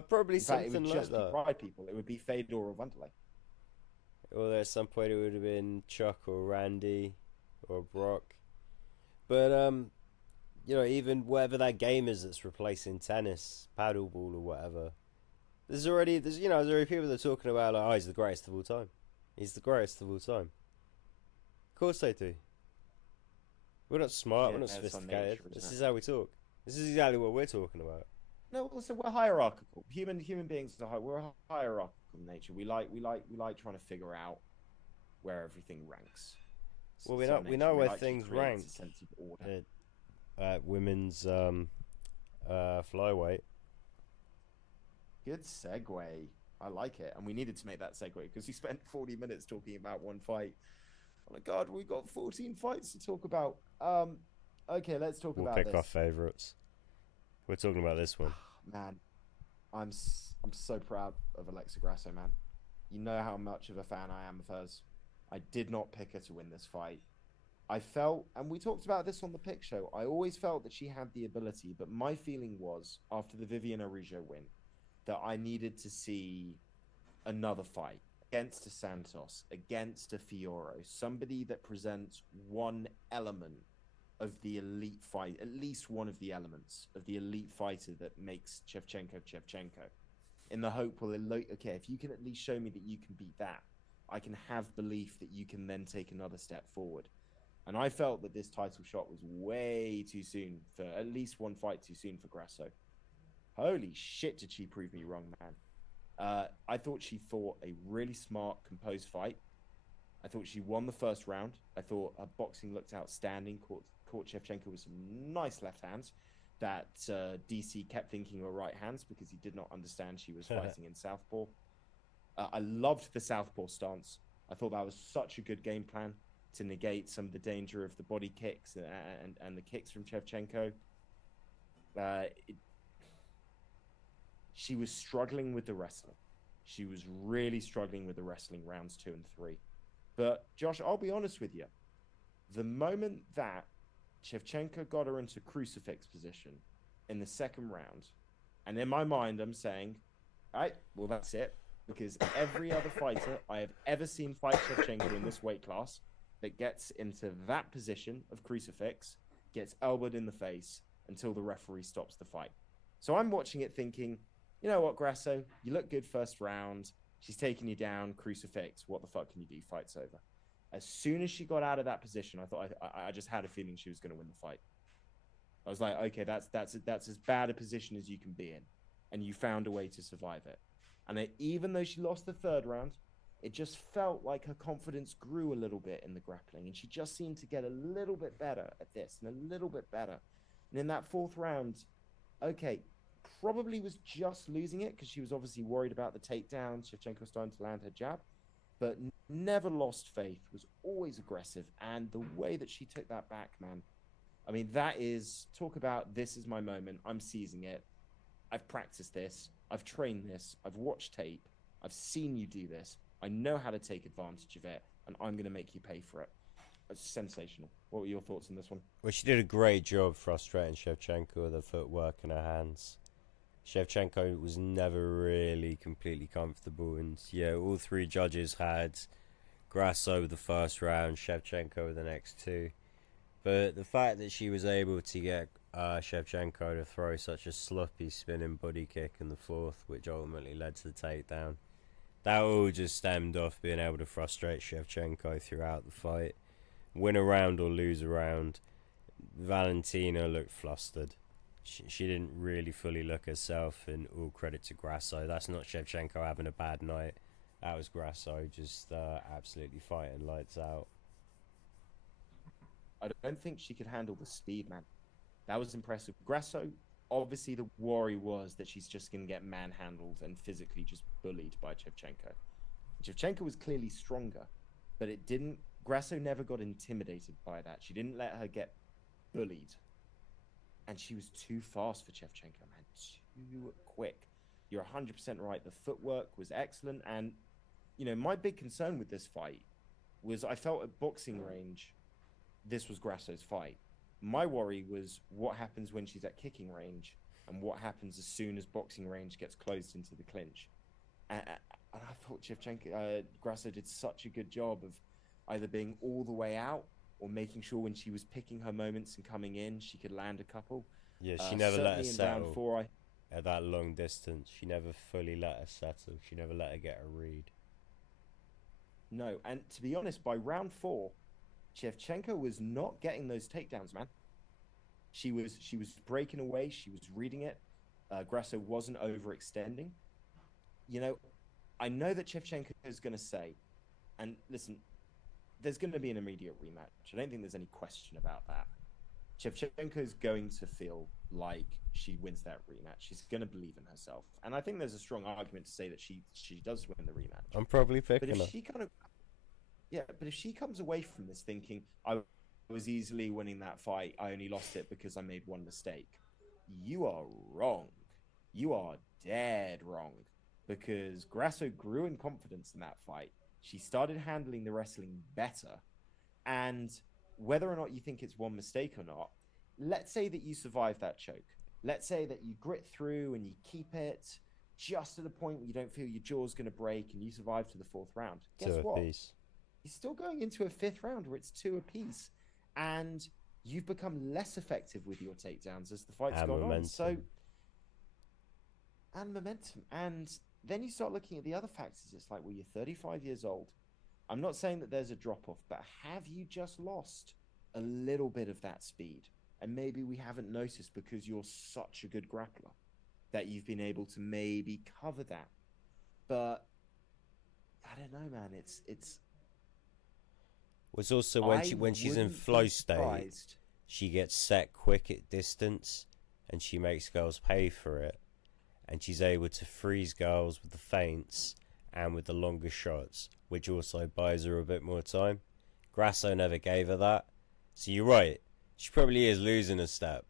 Probably something like that. It would just be Pride people. It would be Fedor or Wanderlei. Or at some point it would have been Chuck or Randy or Brock. But you know, even whatever that game is that's replacing tennis, paddleball or whatever, there's already people that are talking about like, oh, he's the greatest of all time. He's the greatest of all time. Of course they do. We're not smart, we're not sophisticated. This is how we talk. This is exactly what we're talking about. No, also we're hierarchical. Human beings are we're a hierarchical nature. We like trying to figure out where everything ranks. Well, we know where things rank. At women's flyweight. Good segue. I like it, and we needed to make that segue because we spent 40 minutes talking about one fight. Oh my God, we've got 14 fights to talk about. Okay, let's talk about this. We'll pick our favorites. We're talking about this one. Man, I'm so proud of Alexa Grasso, man. You know how much of a fan I am of hers. I did not pick her to win this fight. I felt, and we talked about this on the pick show, I always felt that she had the ability, but my feeling was, after the Viviane Araújo win, that I needed to see another fight against a Santos, against a Fioro, somebody that presents one element of the elite fight, at least one of the elements of the elite fighter that makes Shevchenko, in the hope, well, okay, if you can at least show me that you can beat that, I can have belief that you can then take another step forward. And I felt that this title shot was way too soon, for at least one fight too soon for Grasso. Holy shit, did she prove me wrong, man. I thought she fought a really smart, composed fight. I thought she won the first round. I thought her boxing looked outstanding, caught Shevchenko with some nice left hands that DC kept thinking were right hands because he did not understand she was fighting in southpaw. I loved the southpaw stance. I thought that was such a good game plan to negate some of the danger of the body kicks and the kicks from Shevchenko. She was struggling with the wrestling. She was really struggling with the wrestling rounds 2 and 3. But Josh, I'll be honest with you. The moment that Shevchenko got her into crucifix position in the second round, and in my mind, I'm saying, all right, well, that's it. Because every other fighter I have ever seen fight Shevchenko in this weight class that gets into that position of crucifix, gets elbowed in the face, until the referee stops the fight. So I'm watching it thinking, you know what, Grasso, you look good first round. She's taking you down, crucifix. What the fuck can you do? Fight's over. As soon as she got out of that position, I thought I just had a feeling she was going to win the fight. I was like, okay, that's as bad a position as you can be in, and you found a way to survive it. And even though she lost the third round, it just felt like her confidence grew a little bit in the grappling, and she just seemed to get a little bit better at this and a little bit better. And in that fourth round, okay, probably was just losing it because she was obviously worried about the takedown. Shevchenko was starting to land her jab, but never lost faith, was always aggressive. And the way that she took that back, man, I mean, that is, talk about this is my moment. I'm seizing it. I've practiced this. I've trained this. I've watched tape. I've seen you do this. I know how to take advantage of it, and I'm going to make you pay for it. It's sensational. What were your thoughts on this one? Well, she did a great job frustrating Shevchenko with her footwork and her hands. Shevchenko was never really completely comfortable, and yeah, all three judges had Grasso the first round, Shevchenko the next two. But the fact that she was able to get Shevchenko to throw such a sloppy spinning body kick in the fourth, which ultimately led to the takedown, that all just stemmed off being able to frustrate Shevchenko throughout the fight. Win a round or lose a round, Valentina looked flustered. She didn't really fully look herself, and all credit to Grasso. That's not Shevchenko having a bad night. That was Grasso just absolutely fighting lights out. I don't think she could handle the speed, man. That was impressive. Grasso, obviously, the worry was that she's just going to get manhandled and physically just bullied by Shevchenko. Shevchenko was clearly stronger, but it didn't. Grasso never got intimidated by that. She didn't let her get bullied. And she was too fast for Shevchenko, man. Too quick. You're 100% right. The footwork was excellent. And, you know, my big concern with this fight was I felt at boxing range, this was Grasso's fight. My worry was what happens when she's at kicking range and what happens as soon as boxing range gets closed into the clinch. And I thought Grasso did such a good job of either being all the way out or making sure when she was picking her moments and coming in, she could land a couple. Yeah, she never let her settle round four, at that long distance. She never fully let her settle. She never let her get a read. No, and to be honest, by round four, Shevchenko was not getting those takedowns, man. She was breaking away. She was reading it. Grasso wasn't overextending. You know, I know that Shevchenko is going to say, and listen, there's going to be an immediate rematch. I don't think there's any question about that. Shevchenko is going to feel like she wins that rematch. She's going to believe in herself, and I think there's a strong argument to say that she does win the rematch. I'm probably picking her. But if she comes away from this thinking I was easily winning that fight, I only lost it because I made one mistake, you are wrong. You are dead wrong, because Grasso grew in confidence in that fight. She started handling the wrestling better. And whether or not you think it's one mistake or not, let's say that you survive that choke. Let's say that you grit through and you keep it just to the point where you don't feel your jaw's going to break and you survive to the fourth round. Guess what? You're still going into a fifth round where it's two apiece. And you've become less effective with your takedowns as the fight's gone on. So, and momentum. And then you start looking at the other factors. It's like, well, you're 35 years old. I'm not saying that there's a drop-off, but have you just lost a little bit of that speed? And maybe we haven't noticed because you're such a good grappler that you've been able to maybe cover that. But I don't know, man. It's also when she's in flow state, she gets set quick at distance, and she makes girls pay for it. And she's able to freeze girls with the feints and with the longer shots, which also buys her a bit more time. Grasso never gave her that. So you're right, she probably is losing a step.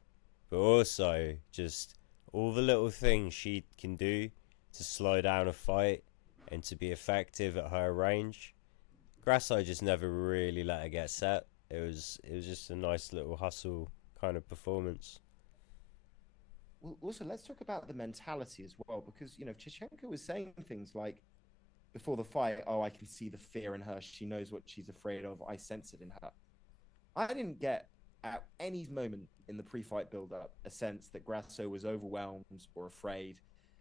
But also, just all the little things she can do to slow down a fight and to be effective at her range. Grasso just never really let her get set. It was just a nice little hustle kind of performance. Well, also, let's talk about the mentality as well, because, you know, Shevchenko was saying things like, before the fight, oh, I can see the fear in her. She knows what she's afraid of. I sense it in her. I didn't get at any moment in the pre-fight build-up a sense that Grasso was overwhelmed or afraid.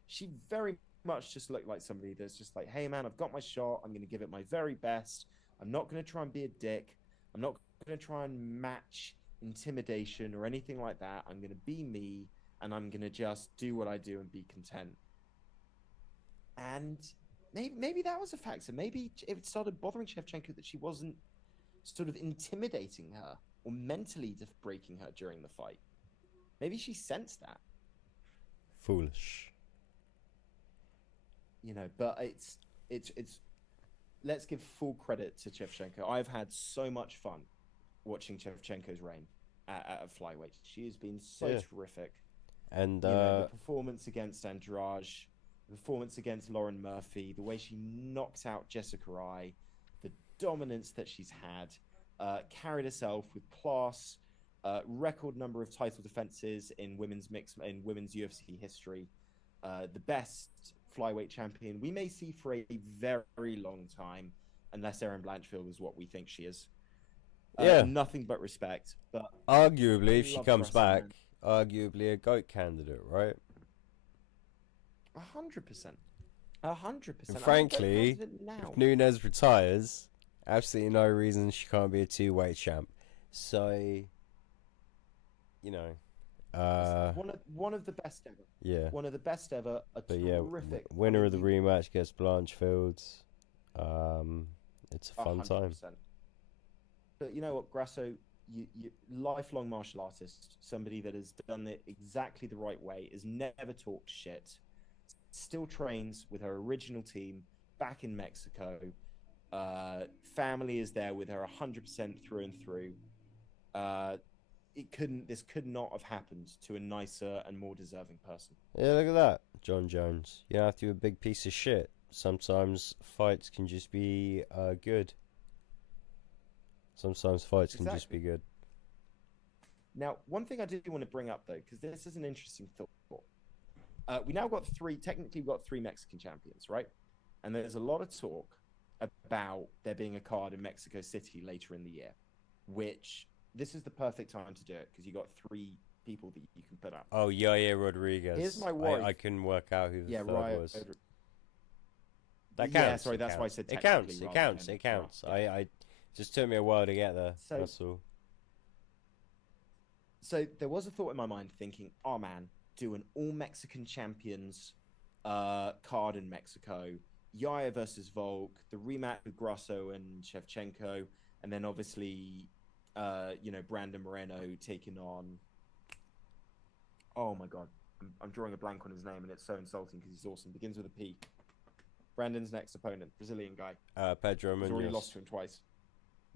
She very much just looked like somebody that's just like, hey man, I've got my shot. I'm going to give it my very best. I'm not going to try and be a dick. I'm not going to try and match intimidation or anything like that. I'm going to be me, and I'm going to just do what I do and be content. And maybe that was a factor. Maybe it started bothering Shevchenko that she wasn't sort of intimidating her or mentally breaking her during the fight. Maybe she sensed that. Foolish. But it's let's give full credit to Shevchenko. I've had so much fun watching Shevchenko's reign at flyweight. She has been so terrific. And the performance against Andrade, the performance against Lauren Murphy, the way she knocked out Jessica Eye, the dominance that she's had, carried herself with class, record number of title defenses in women's UFC history, the best flyweight champion we may see for a very long time, unless Erin Blanchfield is what we think she is. Nothing but respect. But arguably, if she comes back, arguably a GOAT candidate, right? 100%. 100%. And frankly, if Nunes retires, absolutely no reason she can't be a two-weight champ. So, one of the best ever. Yeah. One of the best ever. Terrific. Winner of the rematch against Blanchfield. It's a fun 100%. time. But you know what, Grasso, you lifelong martial artist, somebody that has done it exactly the right way, has never talked shit, still trains with her original team back in Mexico. Family is there with her 100% through and through. This could not have happened to a nicer and more deserving person. Yeah, look at that, John Jones. You don't have to be a big piece of shit. Sometimes fights can just be good. Sometimes fights can just be good. Now, one thing I do want to bring up, though, because this is an interesting thought. We now got three Mexican champions, right? And there's a lot of talk about there being a card in Mexico City later in the year, which this is the perfect time to do it because you got three people that you can put up. Oh, Yair Rodriguez. Here's my worry. I couldn't work out who the third was. That counts. Yeah, sorry, that's why I said it counts. It counts. It counts. I just took me a while to get there. That's all. So there was a thought in my mind thinking, oh man, do an all Mexican champions card in Mexico, Yair versus Volk, the rematch with Grasso and Shevchenko, and then obviously, Brandon Moreno taking on. Oh my God, I'm drawing a blank on his name, and it's so insulting because he's awesome. Begins with a P. Brandon's next opponent, Brazilian guy. Pedro Munoz. He's already lost to him twice.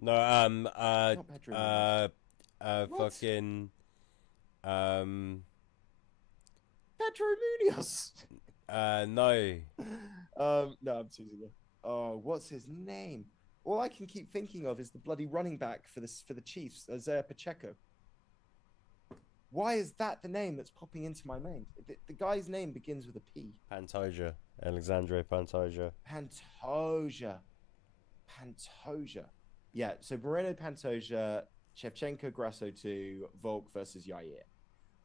No, Not Pedro fucking, Pedro Munoz. No. No, I'm choosing it. Oh, what's his name? All I can keep thinking of is the bloody running back for the Chiefs, Isaiah Pacheco. Why is that the name that's popping into my mind? The guy's name begins with a P. Pantoja. Alexandre Pantoja. Pantoja. Yeah, so Moreno, Pantoja, Shevchenko, Grasso 2, Volk versus Yair.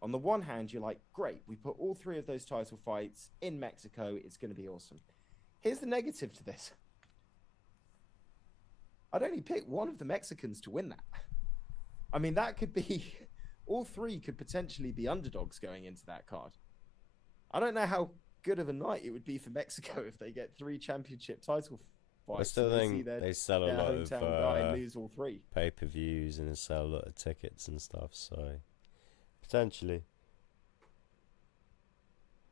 On the one hand, you're like, great, we put all three of those title fights in Mexico. It's going to be awesome. Here's the negative to this. I'd only pick one of the Mexicans to win that. I mean, that could be... all three could potentially be underdogs going into that card. I don't know how good of a night it would be for Mexico if they get 3 championship title fights. I still think they sell a lot of guy lose all 3 pay-per-views and sell a lot of tickets and stuff. So potentially.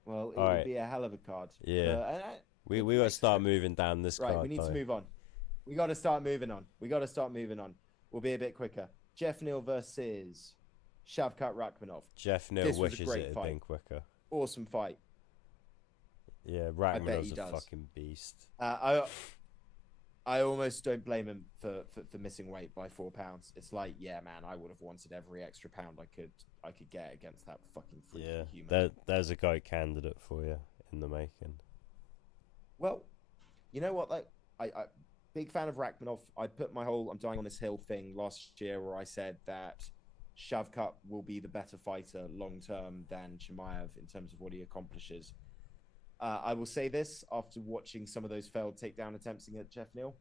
Well, it would be a hell of a card. Yeah. We got to start moving down this card. Right, we need to move on. We got to start moving on. We'll be a bit quicker. Jeff Neal versus Shavkat Rakhmonov. Jeff Neal wishes it had been quicker. Awesome fight. Yeah, Rakhmonov's a fucking beast. I almost don't blame him for missing weight by 4 pounds. It's like, yeah, man, I would have wanted every extra pound I could get against that fucking freaking human. There's a GOAT candidate for you in the making. Well, you know what? Like, I big fan of Rakhmonov. I put my whole "I'm dying on this hill" thing last year, where I said that Shavkat will be the better fighter long term than Chimaev in terms of what he accomplishes. I will say this after watching some of those failed takedown attempts against Jeff Neal.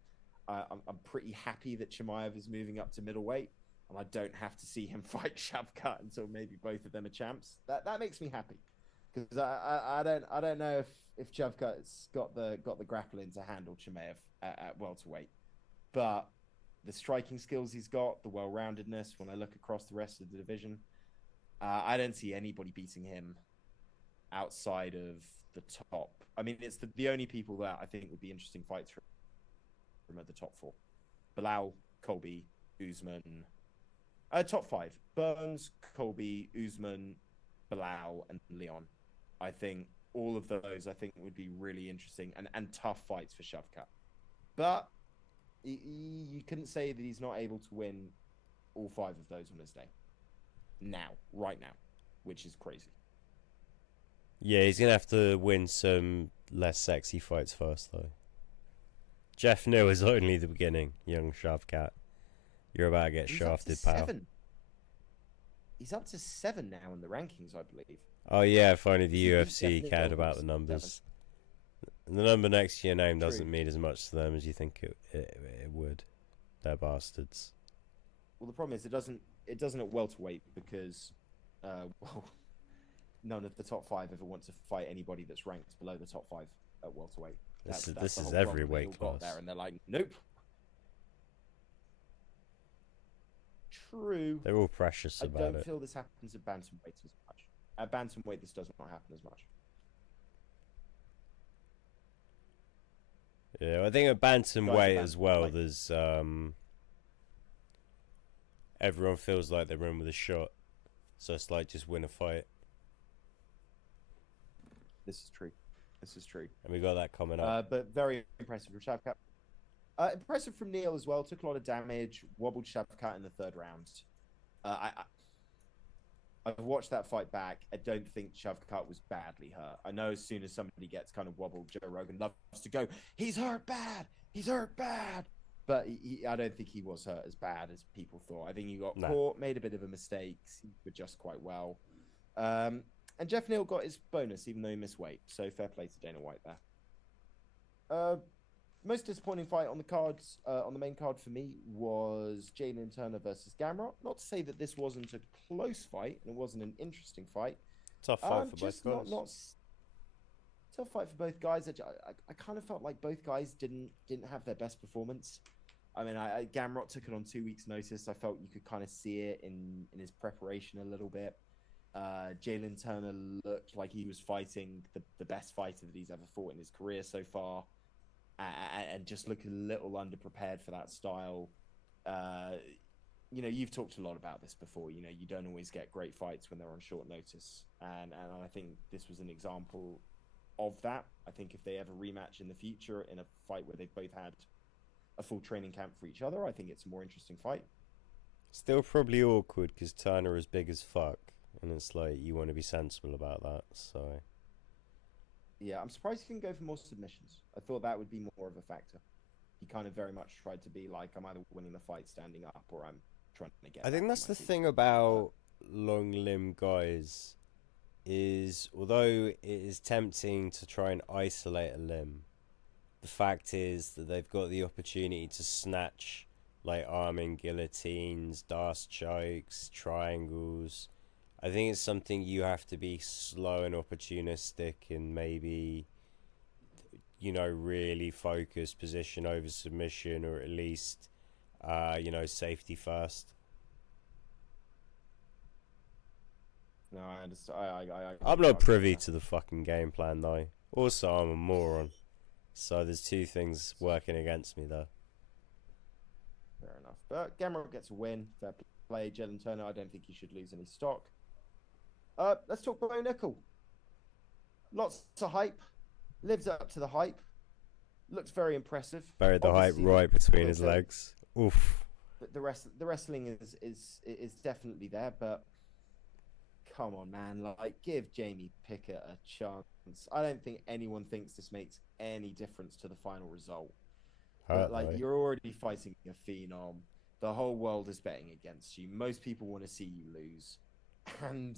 I'm pretty happy that Chimaev is moving up to middleweight, and I don't have to see him fight Shavkat until maybe both of them are champs. That makes me happy, because I don't know if Shavkat's got the grappling to handle Chimaev at welterweight, but the striking skills he's got, the well-roundedness. When I look across the rest of the division, I don't see anybody beating him outside of the top. I mean, it's the only people that I think would be interesting fights from at the top four: Bilal, Colby, Usman. Top five: Burns, Colby, Usman, Bilal, and Leon. I think all of those would be really interesting and tough fights for Shavkat. But you couldn't say that he's not able to win all five of those on his day. Right now, which is crazy. Yeah, he's going to have to win some less sexy fights first, though. Jeff Neal is only the beginning, young Shavkat. You're about to get shafted, pal. He's up to 7 now in the rankings, I believe. Oh, yeah, if only the UFC cared about the numbers. The number next to your name doesn't mean as much to them as you think it would. They're bastards. Well, the problem is it doesn't at welterweight because, none of the top 5 ever want to fight anybody that's ranked below the top 5 at welterweight. This is every weight class. There and they're like, nope. True. They're all precious about it. I don't feel this happens at bantamweight as much. At bantamweight, this does not happen as much. Yeah, I think at bantamweight as well, there's everyone feels like they're in with a shot, so it's like just win a fight. This is true. And we got that coming up. But very impressive from Shavkat. Impressive from Neal as well. Took a lot of damage. Wobbled Shavkat in the 3rd round. I've watched that fight back. I don't think Shavkat was badly hurt. I know as soon as somebody gets kind of wobbled, Joe Rogan loves to go, he's hurt bad. But I don't think he was hurt as bad as people thought. I think he got caught, made a bit of a mistake, seemed to adjust quite well. And Jeff Neal got his bonus, even though he missed weight. So fair play to Dana White there. Most disappointing fight on the cards, on the main card for me, was Jalen Turner versus Gamrot. Not to say that this wasn't a close fight and it wasn't an interesting fight. Tough fight for both guys. Tough fight for both guys. I kind of felt like both guys didn't have their best performance. I mean, Gamrot took it on 2 weeks' notice. I felt you could kind of see it in his preparation a little bit. Jalen Turner looked like he was fighting the best fighter that he's ever fought in his career so far. And just look a little underprepared for that style. You've talked a lot about this before. You don't always get great fights when they're on short notice. And I think this was an example of that. I think if they ever rematch in the future in a fight where they've both had a full training camp for each other, I think it's a more interesting fight. Still probably awkward because Turner is big as fuck. And it's like, you want to be sensible about that, so... Yeah, I'm surprised he didn't go for more submissions. I thought that would be more of a factor. He kind of very much tried to be like, I'm either winning the fight standing up or I'm trying to get... I think that's the thing about long limb guys is, although it is tempting to try and isolate a limb, the fact is that they've got the opportunity to snatch like arming guillotines, Darce chokes, triangles. I think it's something you have to be slow and opportunistic and maybe, really focus position over submission, or at least, safety first. No, I understand. I'm not privy to the fucking game plan, though. Also, I'm a moron. So there's two things working against me there. Fair enough. But Gamrot gets a win. Fair play. Jalen Turner, I don't think he should lose any stock. Let's talk Bo Nickel. Lots of hype. Lives up to the hype. Looks very impressive. Buried the hype right between his legs. Oof. The wrestling is definitely there, but come on, man. Like, give Jamie Pickett a chance. I don't think anyone thinks this makes any difference to the final result. But, like, you're already fighting a phenom. The whole world is betting against you. Most people want to see you lose, and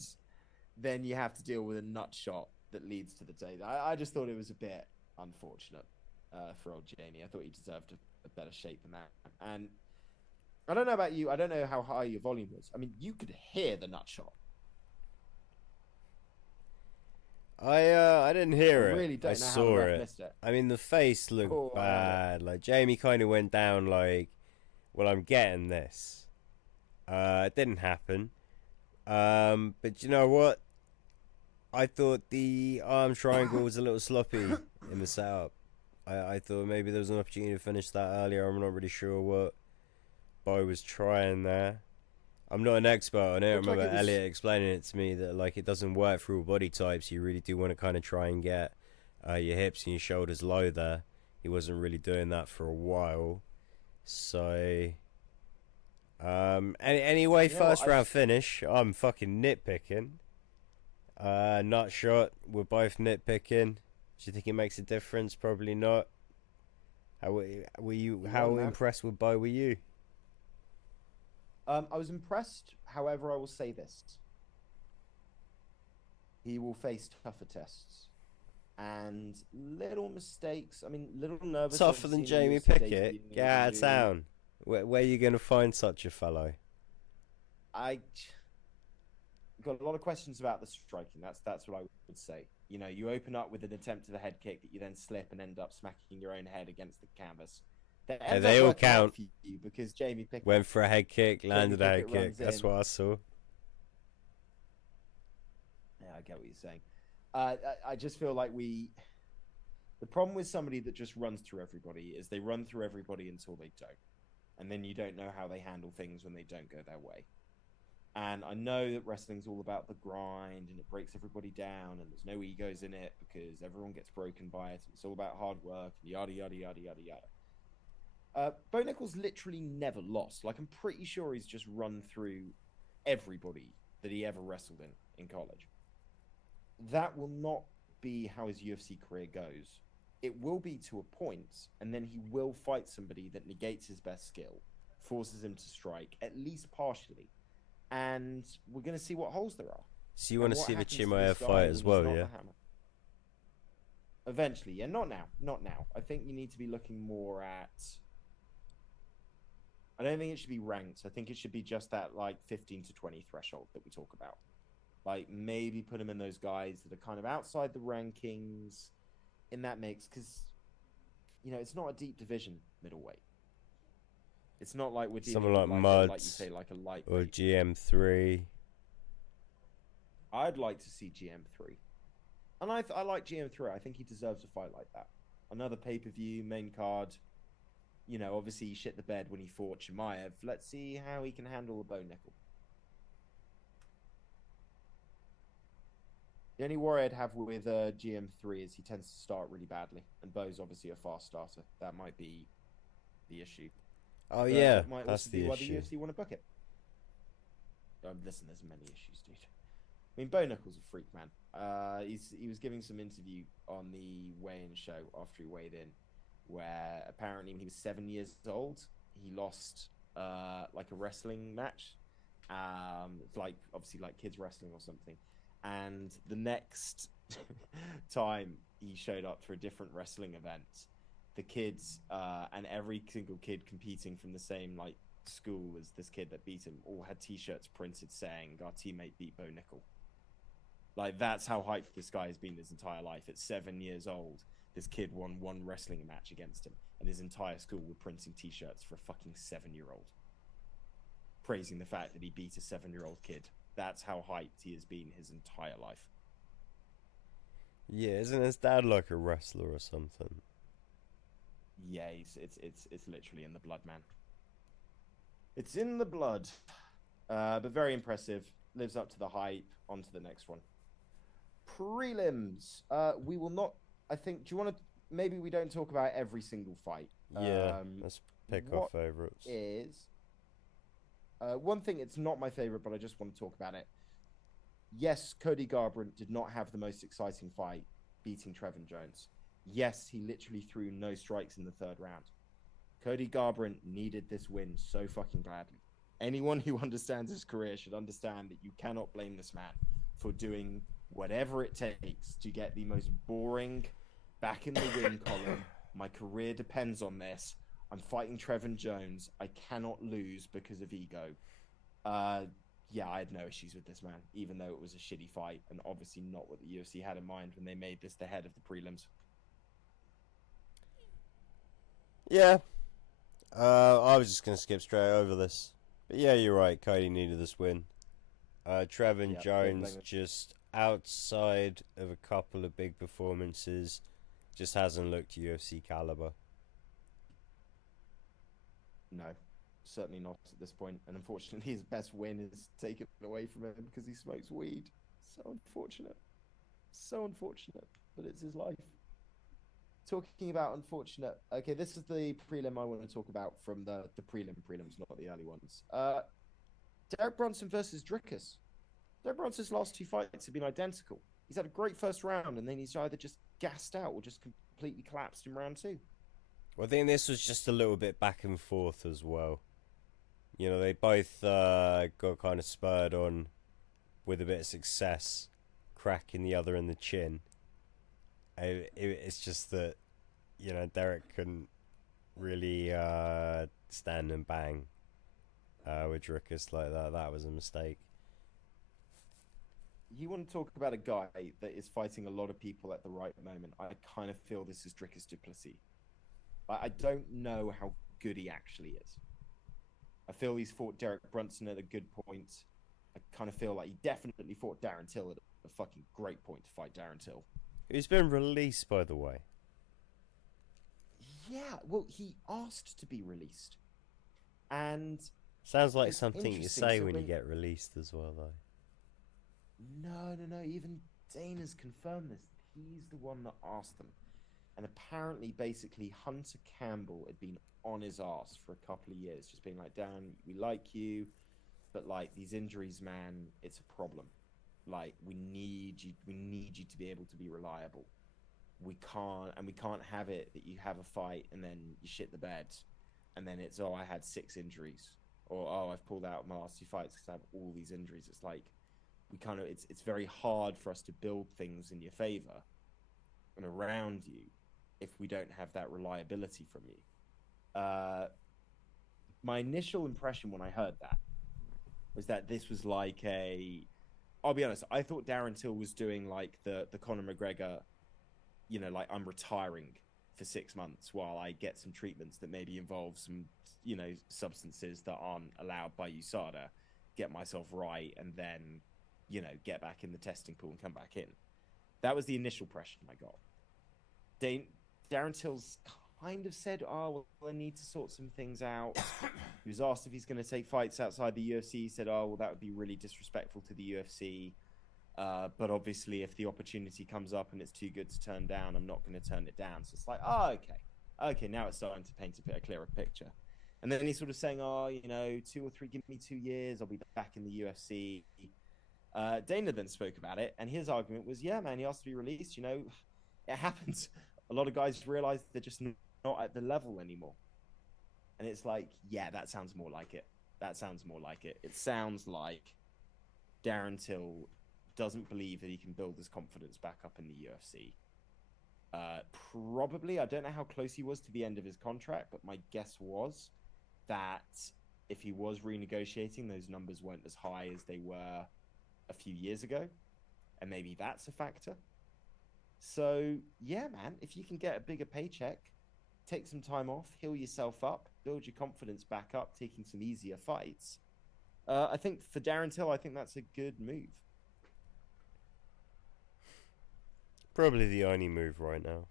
then you have to deal with a nut shot that leads to the day. I just thought it was a bit unfortunate for old Jamie. I thought he deserved a better shape than that. And I don't know about you. I don't know how high your volume was. I mean, you could hear the nut shot. I didn't I hear it. really I don't know how the saw ref it. missed it. I mean, the face looked Oh, I have it. bad. Like Jamie kind of went down. Like, well, I'm getting this. It didn't happen. But you know what? I thought the arm triangle was a little sloppy in the setup. I thought maybe there was an opportunity to finish that earlier. I'm not really sure what Bo was trying there. I'm not an expert on it. I Looked like remember it was. Elliot explaining it to me that like it doesn't work for all body types. You really do want to kind of try and get your hips and your shoulders low there. He wasn't really doing that for a while. So anyway, You know what? first round finish. I'm fucking nitpicking. Nut shot. We're both nitpicking. Do you think it makes a difference? Probably not. How were you? You How won, man. impressed with Bo were you? I was impressed. However, I will say this: he will face tougher tests and little mistakes. I mean, little nervous. Tougher Obviously, than in a Jamie UFC Pickett? Get out of debut. town. Where are you going to find such a fellow? I got a lot of questions about the striking. That's what I would say. You know, you open up with an attempt at a head kick that you then slip and end up smacking your own head against the canvas. That Hey, ends up they all working out count. for you because Jamie Pickett. Went for a head kick, Jamie landed a head Pickett kick. runs That's in. what I saw. Yeah, I get what you're saying. I just feel like we. The problem with somebody that just runs through everybody is they run through everybody until they don't, and then you don't know how they handle things when they don't go their way. And I know that wrestling's all about the grind and it breaks everybody down and there's no egos in it because everyone gets broken by it. It's all about hard work and yada, yada, yada, yada, yada. Bo Nichols literally never lost. Like, I'm pretty sure he's just run through everybody that he ever wrestled in college. That will not be how his UFC career goes. It will be to a point, and then he will fight somebody that negates his best skill, forces him to strike, at least partially, and we're going to see what holes there are So you want and to what see the happens to this Chimaev guy fight as when he's well, not yeah? the hammer. Eventually, yeah, not now, not now. I think you need to be looking more at. I don't think it should be ranked. I think it should be just that like 15 to 20 threshold that we talk about. Like maybe put him in those guys that are kind of outside the rankings in that mix because it's not a deep division middleweight. It's not like we're dealing Someone with like like you Muds say, like a or lightweight. GM3. I'd like to see GM3. And I like GM3. I think he deserves a fight like that. Another pay-per-view, main card. Obviously he shit the bed when he fought Chimaev. Let's see how he can handle a Bo Nickel. The only worry I'd have with GM3 is he tends to start really badly. And Bo's obviously a fast starter. That might be the issue. Oh But yeah, it might that's also be the why the issue. UFC want to book it. Listen, there's many issues, dude. I mean, Bo Nickel's a freak, man. He was giving some interview on the weigh-in show after he weighed in, where apparently when he was 7 years old, he lost like a wrestling match, like obviously like kids wrestling or something, and the next time he showed up for a different wrestling event, the kids and every single kid competing from the same like school as this kid that beat him all had T-shirts printed saying "Our teammate beat Bo Nickel." Like that's how hyped this guy has been his entire life. At 7 years old, this kid won one wrestling match against him, and his entire school were printing T-shirts for a fucking 7-year-old, praising the fact that he beat a 7-year-old kid. That's how hyped he has been his entire life. Yeah, isn't his dad like a wrestler or something? Yeah, it's literally in the blood, man. It's in the blood. But very impressive. Lives up to the hype. On to the next one. Prelims. We will not. I think. Do you want to? Maybe we don't talk about every single fight. Yeah, let's pick our What favourites. is one thing? It's not my favorite, but I just want to talk about it. Yes, Cody Garbrandt did not have the most exciting fight, beating Trevin Jones. Yes, he literally threw no strikes in the third round. Cody Garbrandt needed this win so fucking badly. Anyone who understands his career should understand that you cannot blame this man for doing whatever it takes to get the most boring back in the win column. My career depends on this. I'm fighting Trevin Jones. I cannot lose because of ego. Yeah, I had no issues with this man, even though it was a shitty fight and obviously not what the UFC had in mind when they made this the head of the prelims. Yeah. I was just going to skip straight over this. But yeah, you're right. Cody needed this win. Trevin Yeah, Jones, just outside of a couple of big performances, just hasn't looked UFC caliber. No, certainly not at this point. And unfortunately, his best win is taken away from him because he smokes weed. So unfortunate. So unfortunate. But it's his life. Talking about unfortunate. Okay, this is the prelim I want to talk about from the prelims, not the early ones. Derek Brunson versus Dricus. Derek Brunson's last 2 fights have been identical. He's had a great first round, and then he's either just gassed out or just completely collapsed in round 2. Well, I think this was just a little bit back and forth as well. You know, they both got kind of spurred on with a bit of success, cracking the other in the chin. It's just that, you know, Derek couldn't really stand and bang with Dricus like that. That was a mistake. You want to talk about a guy that is fighting a lot of people at the right moment. I kind of feel this is Dricus du Plessis. I don't know how good he actually is. I feel he's fought Derek Brunson at a good point. I kind of feel like he definitely fought Darren Till at a fucking great point to fight Darren Till. He's been released, by the way. Yeah, well, he asked to be released. And sounds like something you say when you get released as well, though. No. Even Dana's confirmed this. He's the one that asked them. And apparently, basically, Hunter Campbell had been on his ass for a couple of years, just being like, Dan, we like you, but like these injuries, man, it's a problem. Like, we need you to be able to be reliable. We can't have it that you have a fight and then you shit the bed, and then it's, oh, I had 6 injuries, or oh, I've pulled out my last 2 fights because I have all these injuries. It's like it's very hard for us to build things in your favor and around you if we don't have that reliability from you. My initial impression when I heard that was that this was like I'll be honest, I thought Darren Till was doing like the Conor McGregor, you know, like, I'm retiring for 6 months while I get some treatments that maybe involve some, you know, substances that aren't allowed by USADA, get myself right, and then, you know, get back in the testing pool and come back in. That was the initial impression I got. Darren Till's kind of said, oh, well, I need to sort some things out. He was asked if he's going to take fights outside the UFC. He said, oh, well, that would be really disrespectful to the UFC. But obviously, if the opportunity comes up and it's too good to turn down, I'm not going to turn it down. So it's like, oh, okay, now it's starting to paint a clearer picture. And then he's sort of saying, oh, you know, 2 or 3, give me 2 years, I'll be back in the UFC. Dana then spoke about it, and his argument was, yeah, man, he has to be released. You know, it happens. A lot of guys realize they're just not at the level anymore. And it's like, yeah, that sounds more like it. It sounds like Darren Till doesn't believe that he can build his confidence back up in the UFC. Probably, I don't know how close he was to the end of his contract, but my guess was that if he was renegotiating, those numbers weren't as high as they were a few years ago. And maybe that's a factor. So, yeah, man, if you can get a bigger paycheck, take some time off, heal yourself up, build your confidence back up, taking some easier fights. I think for Darren Till, I think that's a good move. Probably the only move right now.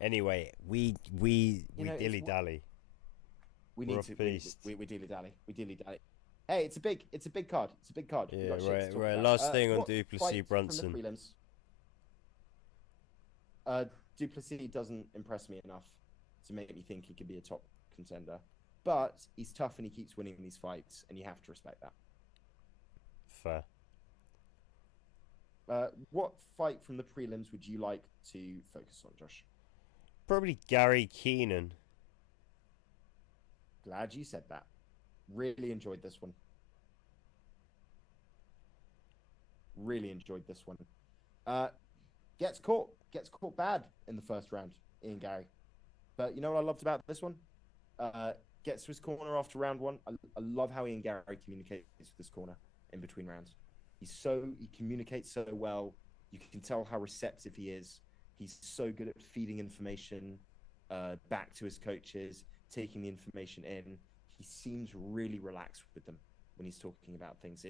Anyway, we dilly dally. We dilly dally. Hey, it's a big card. Yeah, right. Last thing on du Plessis Brunson. Du Plessis doesn't impress me enough to make me think he could be a top contender, but he's tough and he keeps winning these fights, and you have to respect that. Fair. What fight from the prelims would you like to focus on, Josh? Probably Gary Keenan Glad you said that. Really enjoyed this one. Really enjoyed this one. Uh, gets caught bad in the first round, Ian Gary. But you know what I loved about this one? Gets to his corner after round one. I love how Ian Gary communicates with his corner in between rounds. He communicates so well. You can tell how receptive he is. He's so good at feeding information back to his coaches, taking the information in. He seems really relaxed with them when he's talking about things.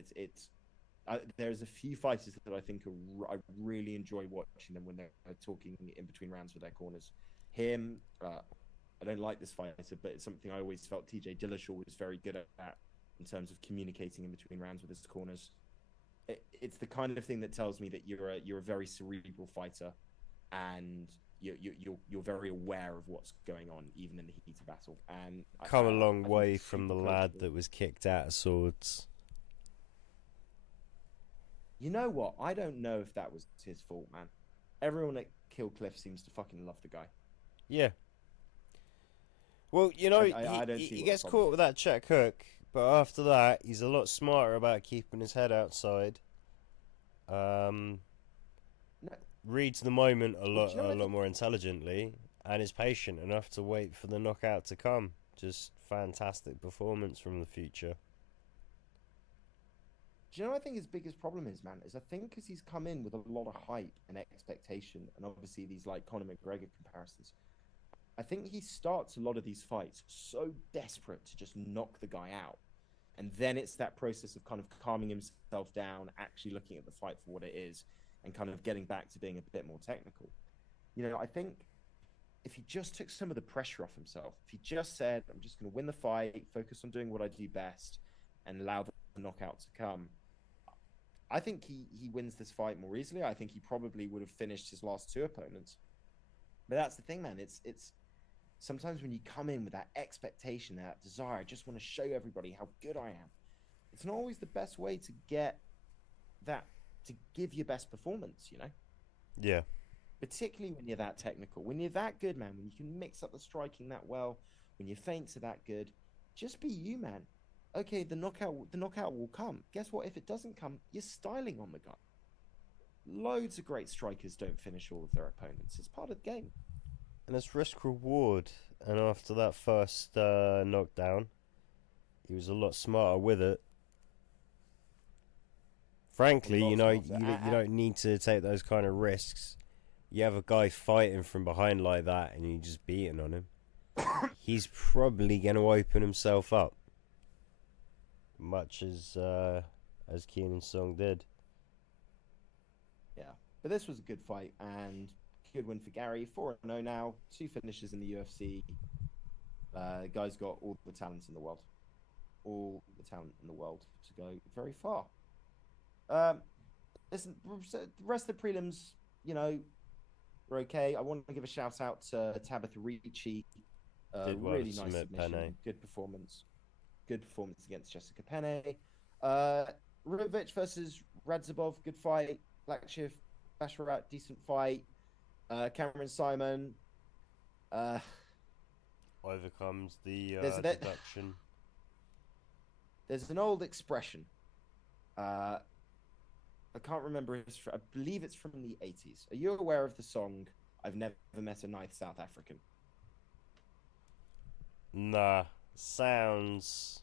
There's a few fighters that I think I really enjoy watching them when they're talking in between rounds with their corners. Him, I don't like this fighter, but it's something I always felt TJ Dillashaw was very good at in terms of communicating in between rounds with his corners. It's the kind of thing that tells me that you're a very cerebral fighter, and you're very aware of what's going on, even in the heat of battle. And Come a long I way from the lad that was kicked out of swords. You know what? I don't know if that was his fault, man. Everyone at Kill Cliff seems to fucking love the guy. Yeah. Well, you know, he gets caught with that check hook, but after that, he's a lot smarter about keeping his head outside. Reads the moment a lot more intelligently, and is patient enough to wait for the knockout to come. Just fantastic performance from the future. Do you know what I think his biggest problem is, man? Is I think because he's come in with a lot of hype and expectation, and obviously these like Conor McGregor comparisons. I think he starts a lot of these fights so desperate to just knock the guy out. And then it's that process of kind of calming himself down, actually looking at the fight for what it is, and kind of getting back to being a bit more technical. You know, I think if he just took some of the pressure off himself, if he just said, I'm just going to win the fight, focus on doing what I do best, and allow the knockout to come, I think he wins this fight more easily. I think he probably would have finished his last two opponents. But that's the thing, man. It's sometimes when you come in with that expectation, that desire, I just want to show everybody how good I am. It's not always the best way to get that, to give your best performance, you know? Yeah. Particularly when you're that technical. When you're that good, man, when you can mix up the striking that well, when your feints are that good, just be you, man. Okay, the knockout will come. Guess what? If it doesn't come, you're styling on the guy. Loads of great strikers don't finish all of their opponents. It's part of the game. And it's risk reward. And after that first knockdown, he was a lot smarter with it. Frankly, you don't need to take those kind of risks. You have a guy fighting from behind like that, and you're just beating on him. He's probably going to open himself up, much as Keenan Song did. Yeah, but this was a good fight and good win for Gary. 4-0 now, 2 finishes in the UFC. Guy's got all the talent in the world, to go very far. Listen, the rest of the prelims, you know, were okay. I want to give a shout out to Tabitha Ricci. Really nice submission. Penne. Good performance against Jessica Penne. Rovic versus Radzhabov, good fight. Blackshift, Basharat, decent fight. Cameron Simon overcomes the deduction. There's an old expression. I can't remember. I believe it's from the 80s. Are you aware of the song "I've Never Met a Nice South African"? Nah, sounds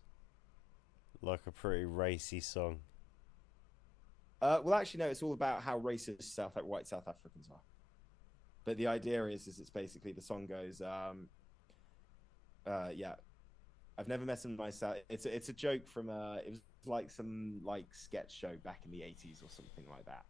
like a pretty racy song. Well, actually, no. It's all about how racist white South Africans are. But the idea is it's basically the song goes, yeah, I've never met a nice South. It's a joke from it was like some like sketch show back in the 80s or something like that.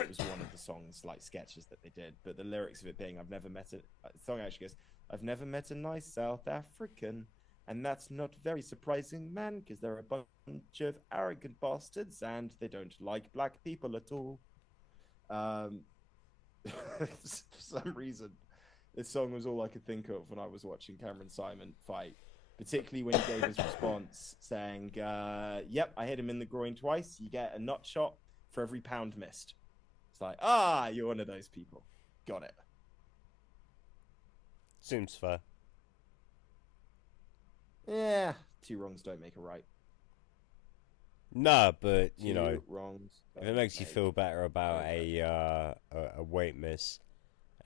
It was one of the songs like sketches that they did, but the lyrics of it being the song actually goes, I've never met a nice South African, and that's not very surprising, man, because they're a bunch of arrogant bastards and they don't like black people at all. For some reason, this song was all I could think of when I was watching Cameron Simon fight, particularly when he gave his response saying, yep, I hit him in the groin twice. You get a nut shot for every pound missed. It's like, you're one of those people. Got it. Seems fair. Yeah, two wrongs don't make a right. Nah, but Two wrongs if it don't makes you make feel better a about right. a weight miss,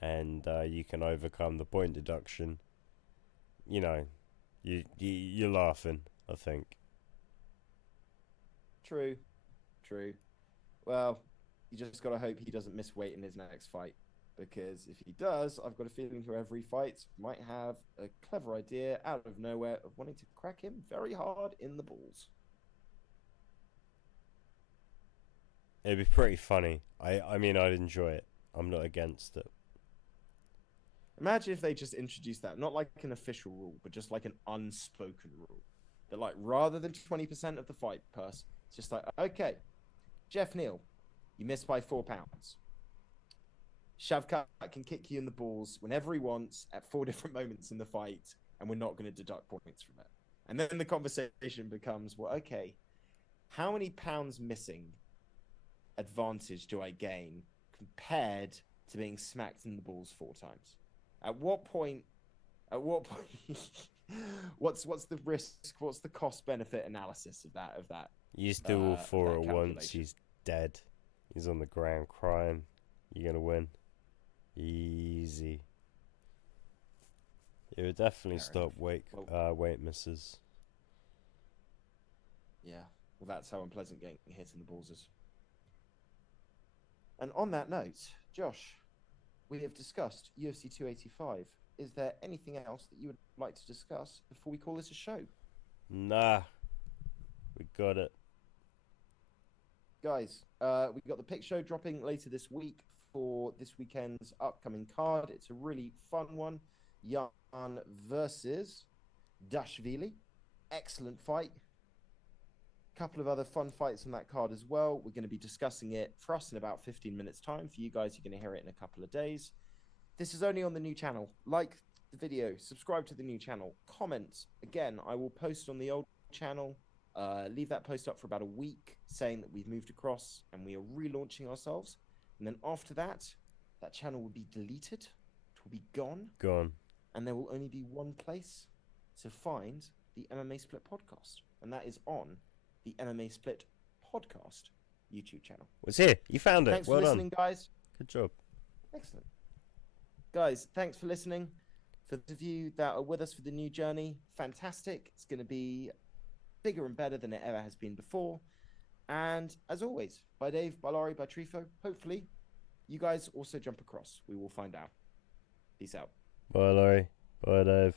and you can overcome the point deduction, you know, you're laughing. I think. True, true. Well, you just got to hope he doesn't miss weight in his next fight. Because if he does, I've got a feeling whoever he fights might have a clever idea out of nowhere of wanting to crack him very hard in the balls. It'd be pretty funny. I mean, I'd enjoy it. I'm not against it. Imagine if they just introduced that, not like an official rule, but just like an unspoken rule. That, like, rather than 20% of the fight purse, it's just like, okay, Jeff Neal, you missed by 4 pounds. Shavkat can kick you in the balls whenever he wants at 4 different moments in the fight, and we're not going to deduct points from it. And then the conversation becomes, well, okay, how many pounds missing advantage do I gain compared to being smacked in the balls 4 times? At what point? At what point? what's the risk? What's the cost benefit analysis of that? You do all Of four that at once. calculation? He's dead. He's on the ground crying. You're gonna win. Easy. It would definitely Fair stop enough. Well, weight misses. yeah. Well, that's how unpleasant getting hit in the balls is. And on that note, Josh, we have discussed UFC 285. Is there anything else that you would like to discuss before we call this a show? Nah, we got it. Guys, we got the pick show dropping later this week for this weekend's upcoming card. It's a really fun one. Jan versus Dashvili. Excellent fight. Couple of other fun fights on that card as well. We're going to be discussing it for us in about 15 minutes time. For you guys, you're going to hear it in a couple of days. This is only on the new channel. Like the video, subscribe to the new channel, comment. Again, I will post on the old channel. Leave that post up for about a week saying that we've moved across and we are relaunching ourselves. And then after that, that channel will be deleted. It will be gone. Gone. And there will only be one place to find the MMA Split podcast. And that is on the MMA Split podcast YouTube channel. It's here. You found it. Thanks Well for listening, done. guys. Good job. Excellent. Guys, thanks for listening. For those of you that are with us for the new journey, fantastic. It's going to be bigger and better than it ever has been before. And as always, by Dave, by Laurie, by Trifo, hopefully you guys also jump across. We will find out. Peace out. Bye, Laurie. Bye, Dave.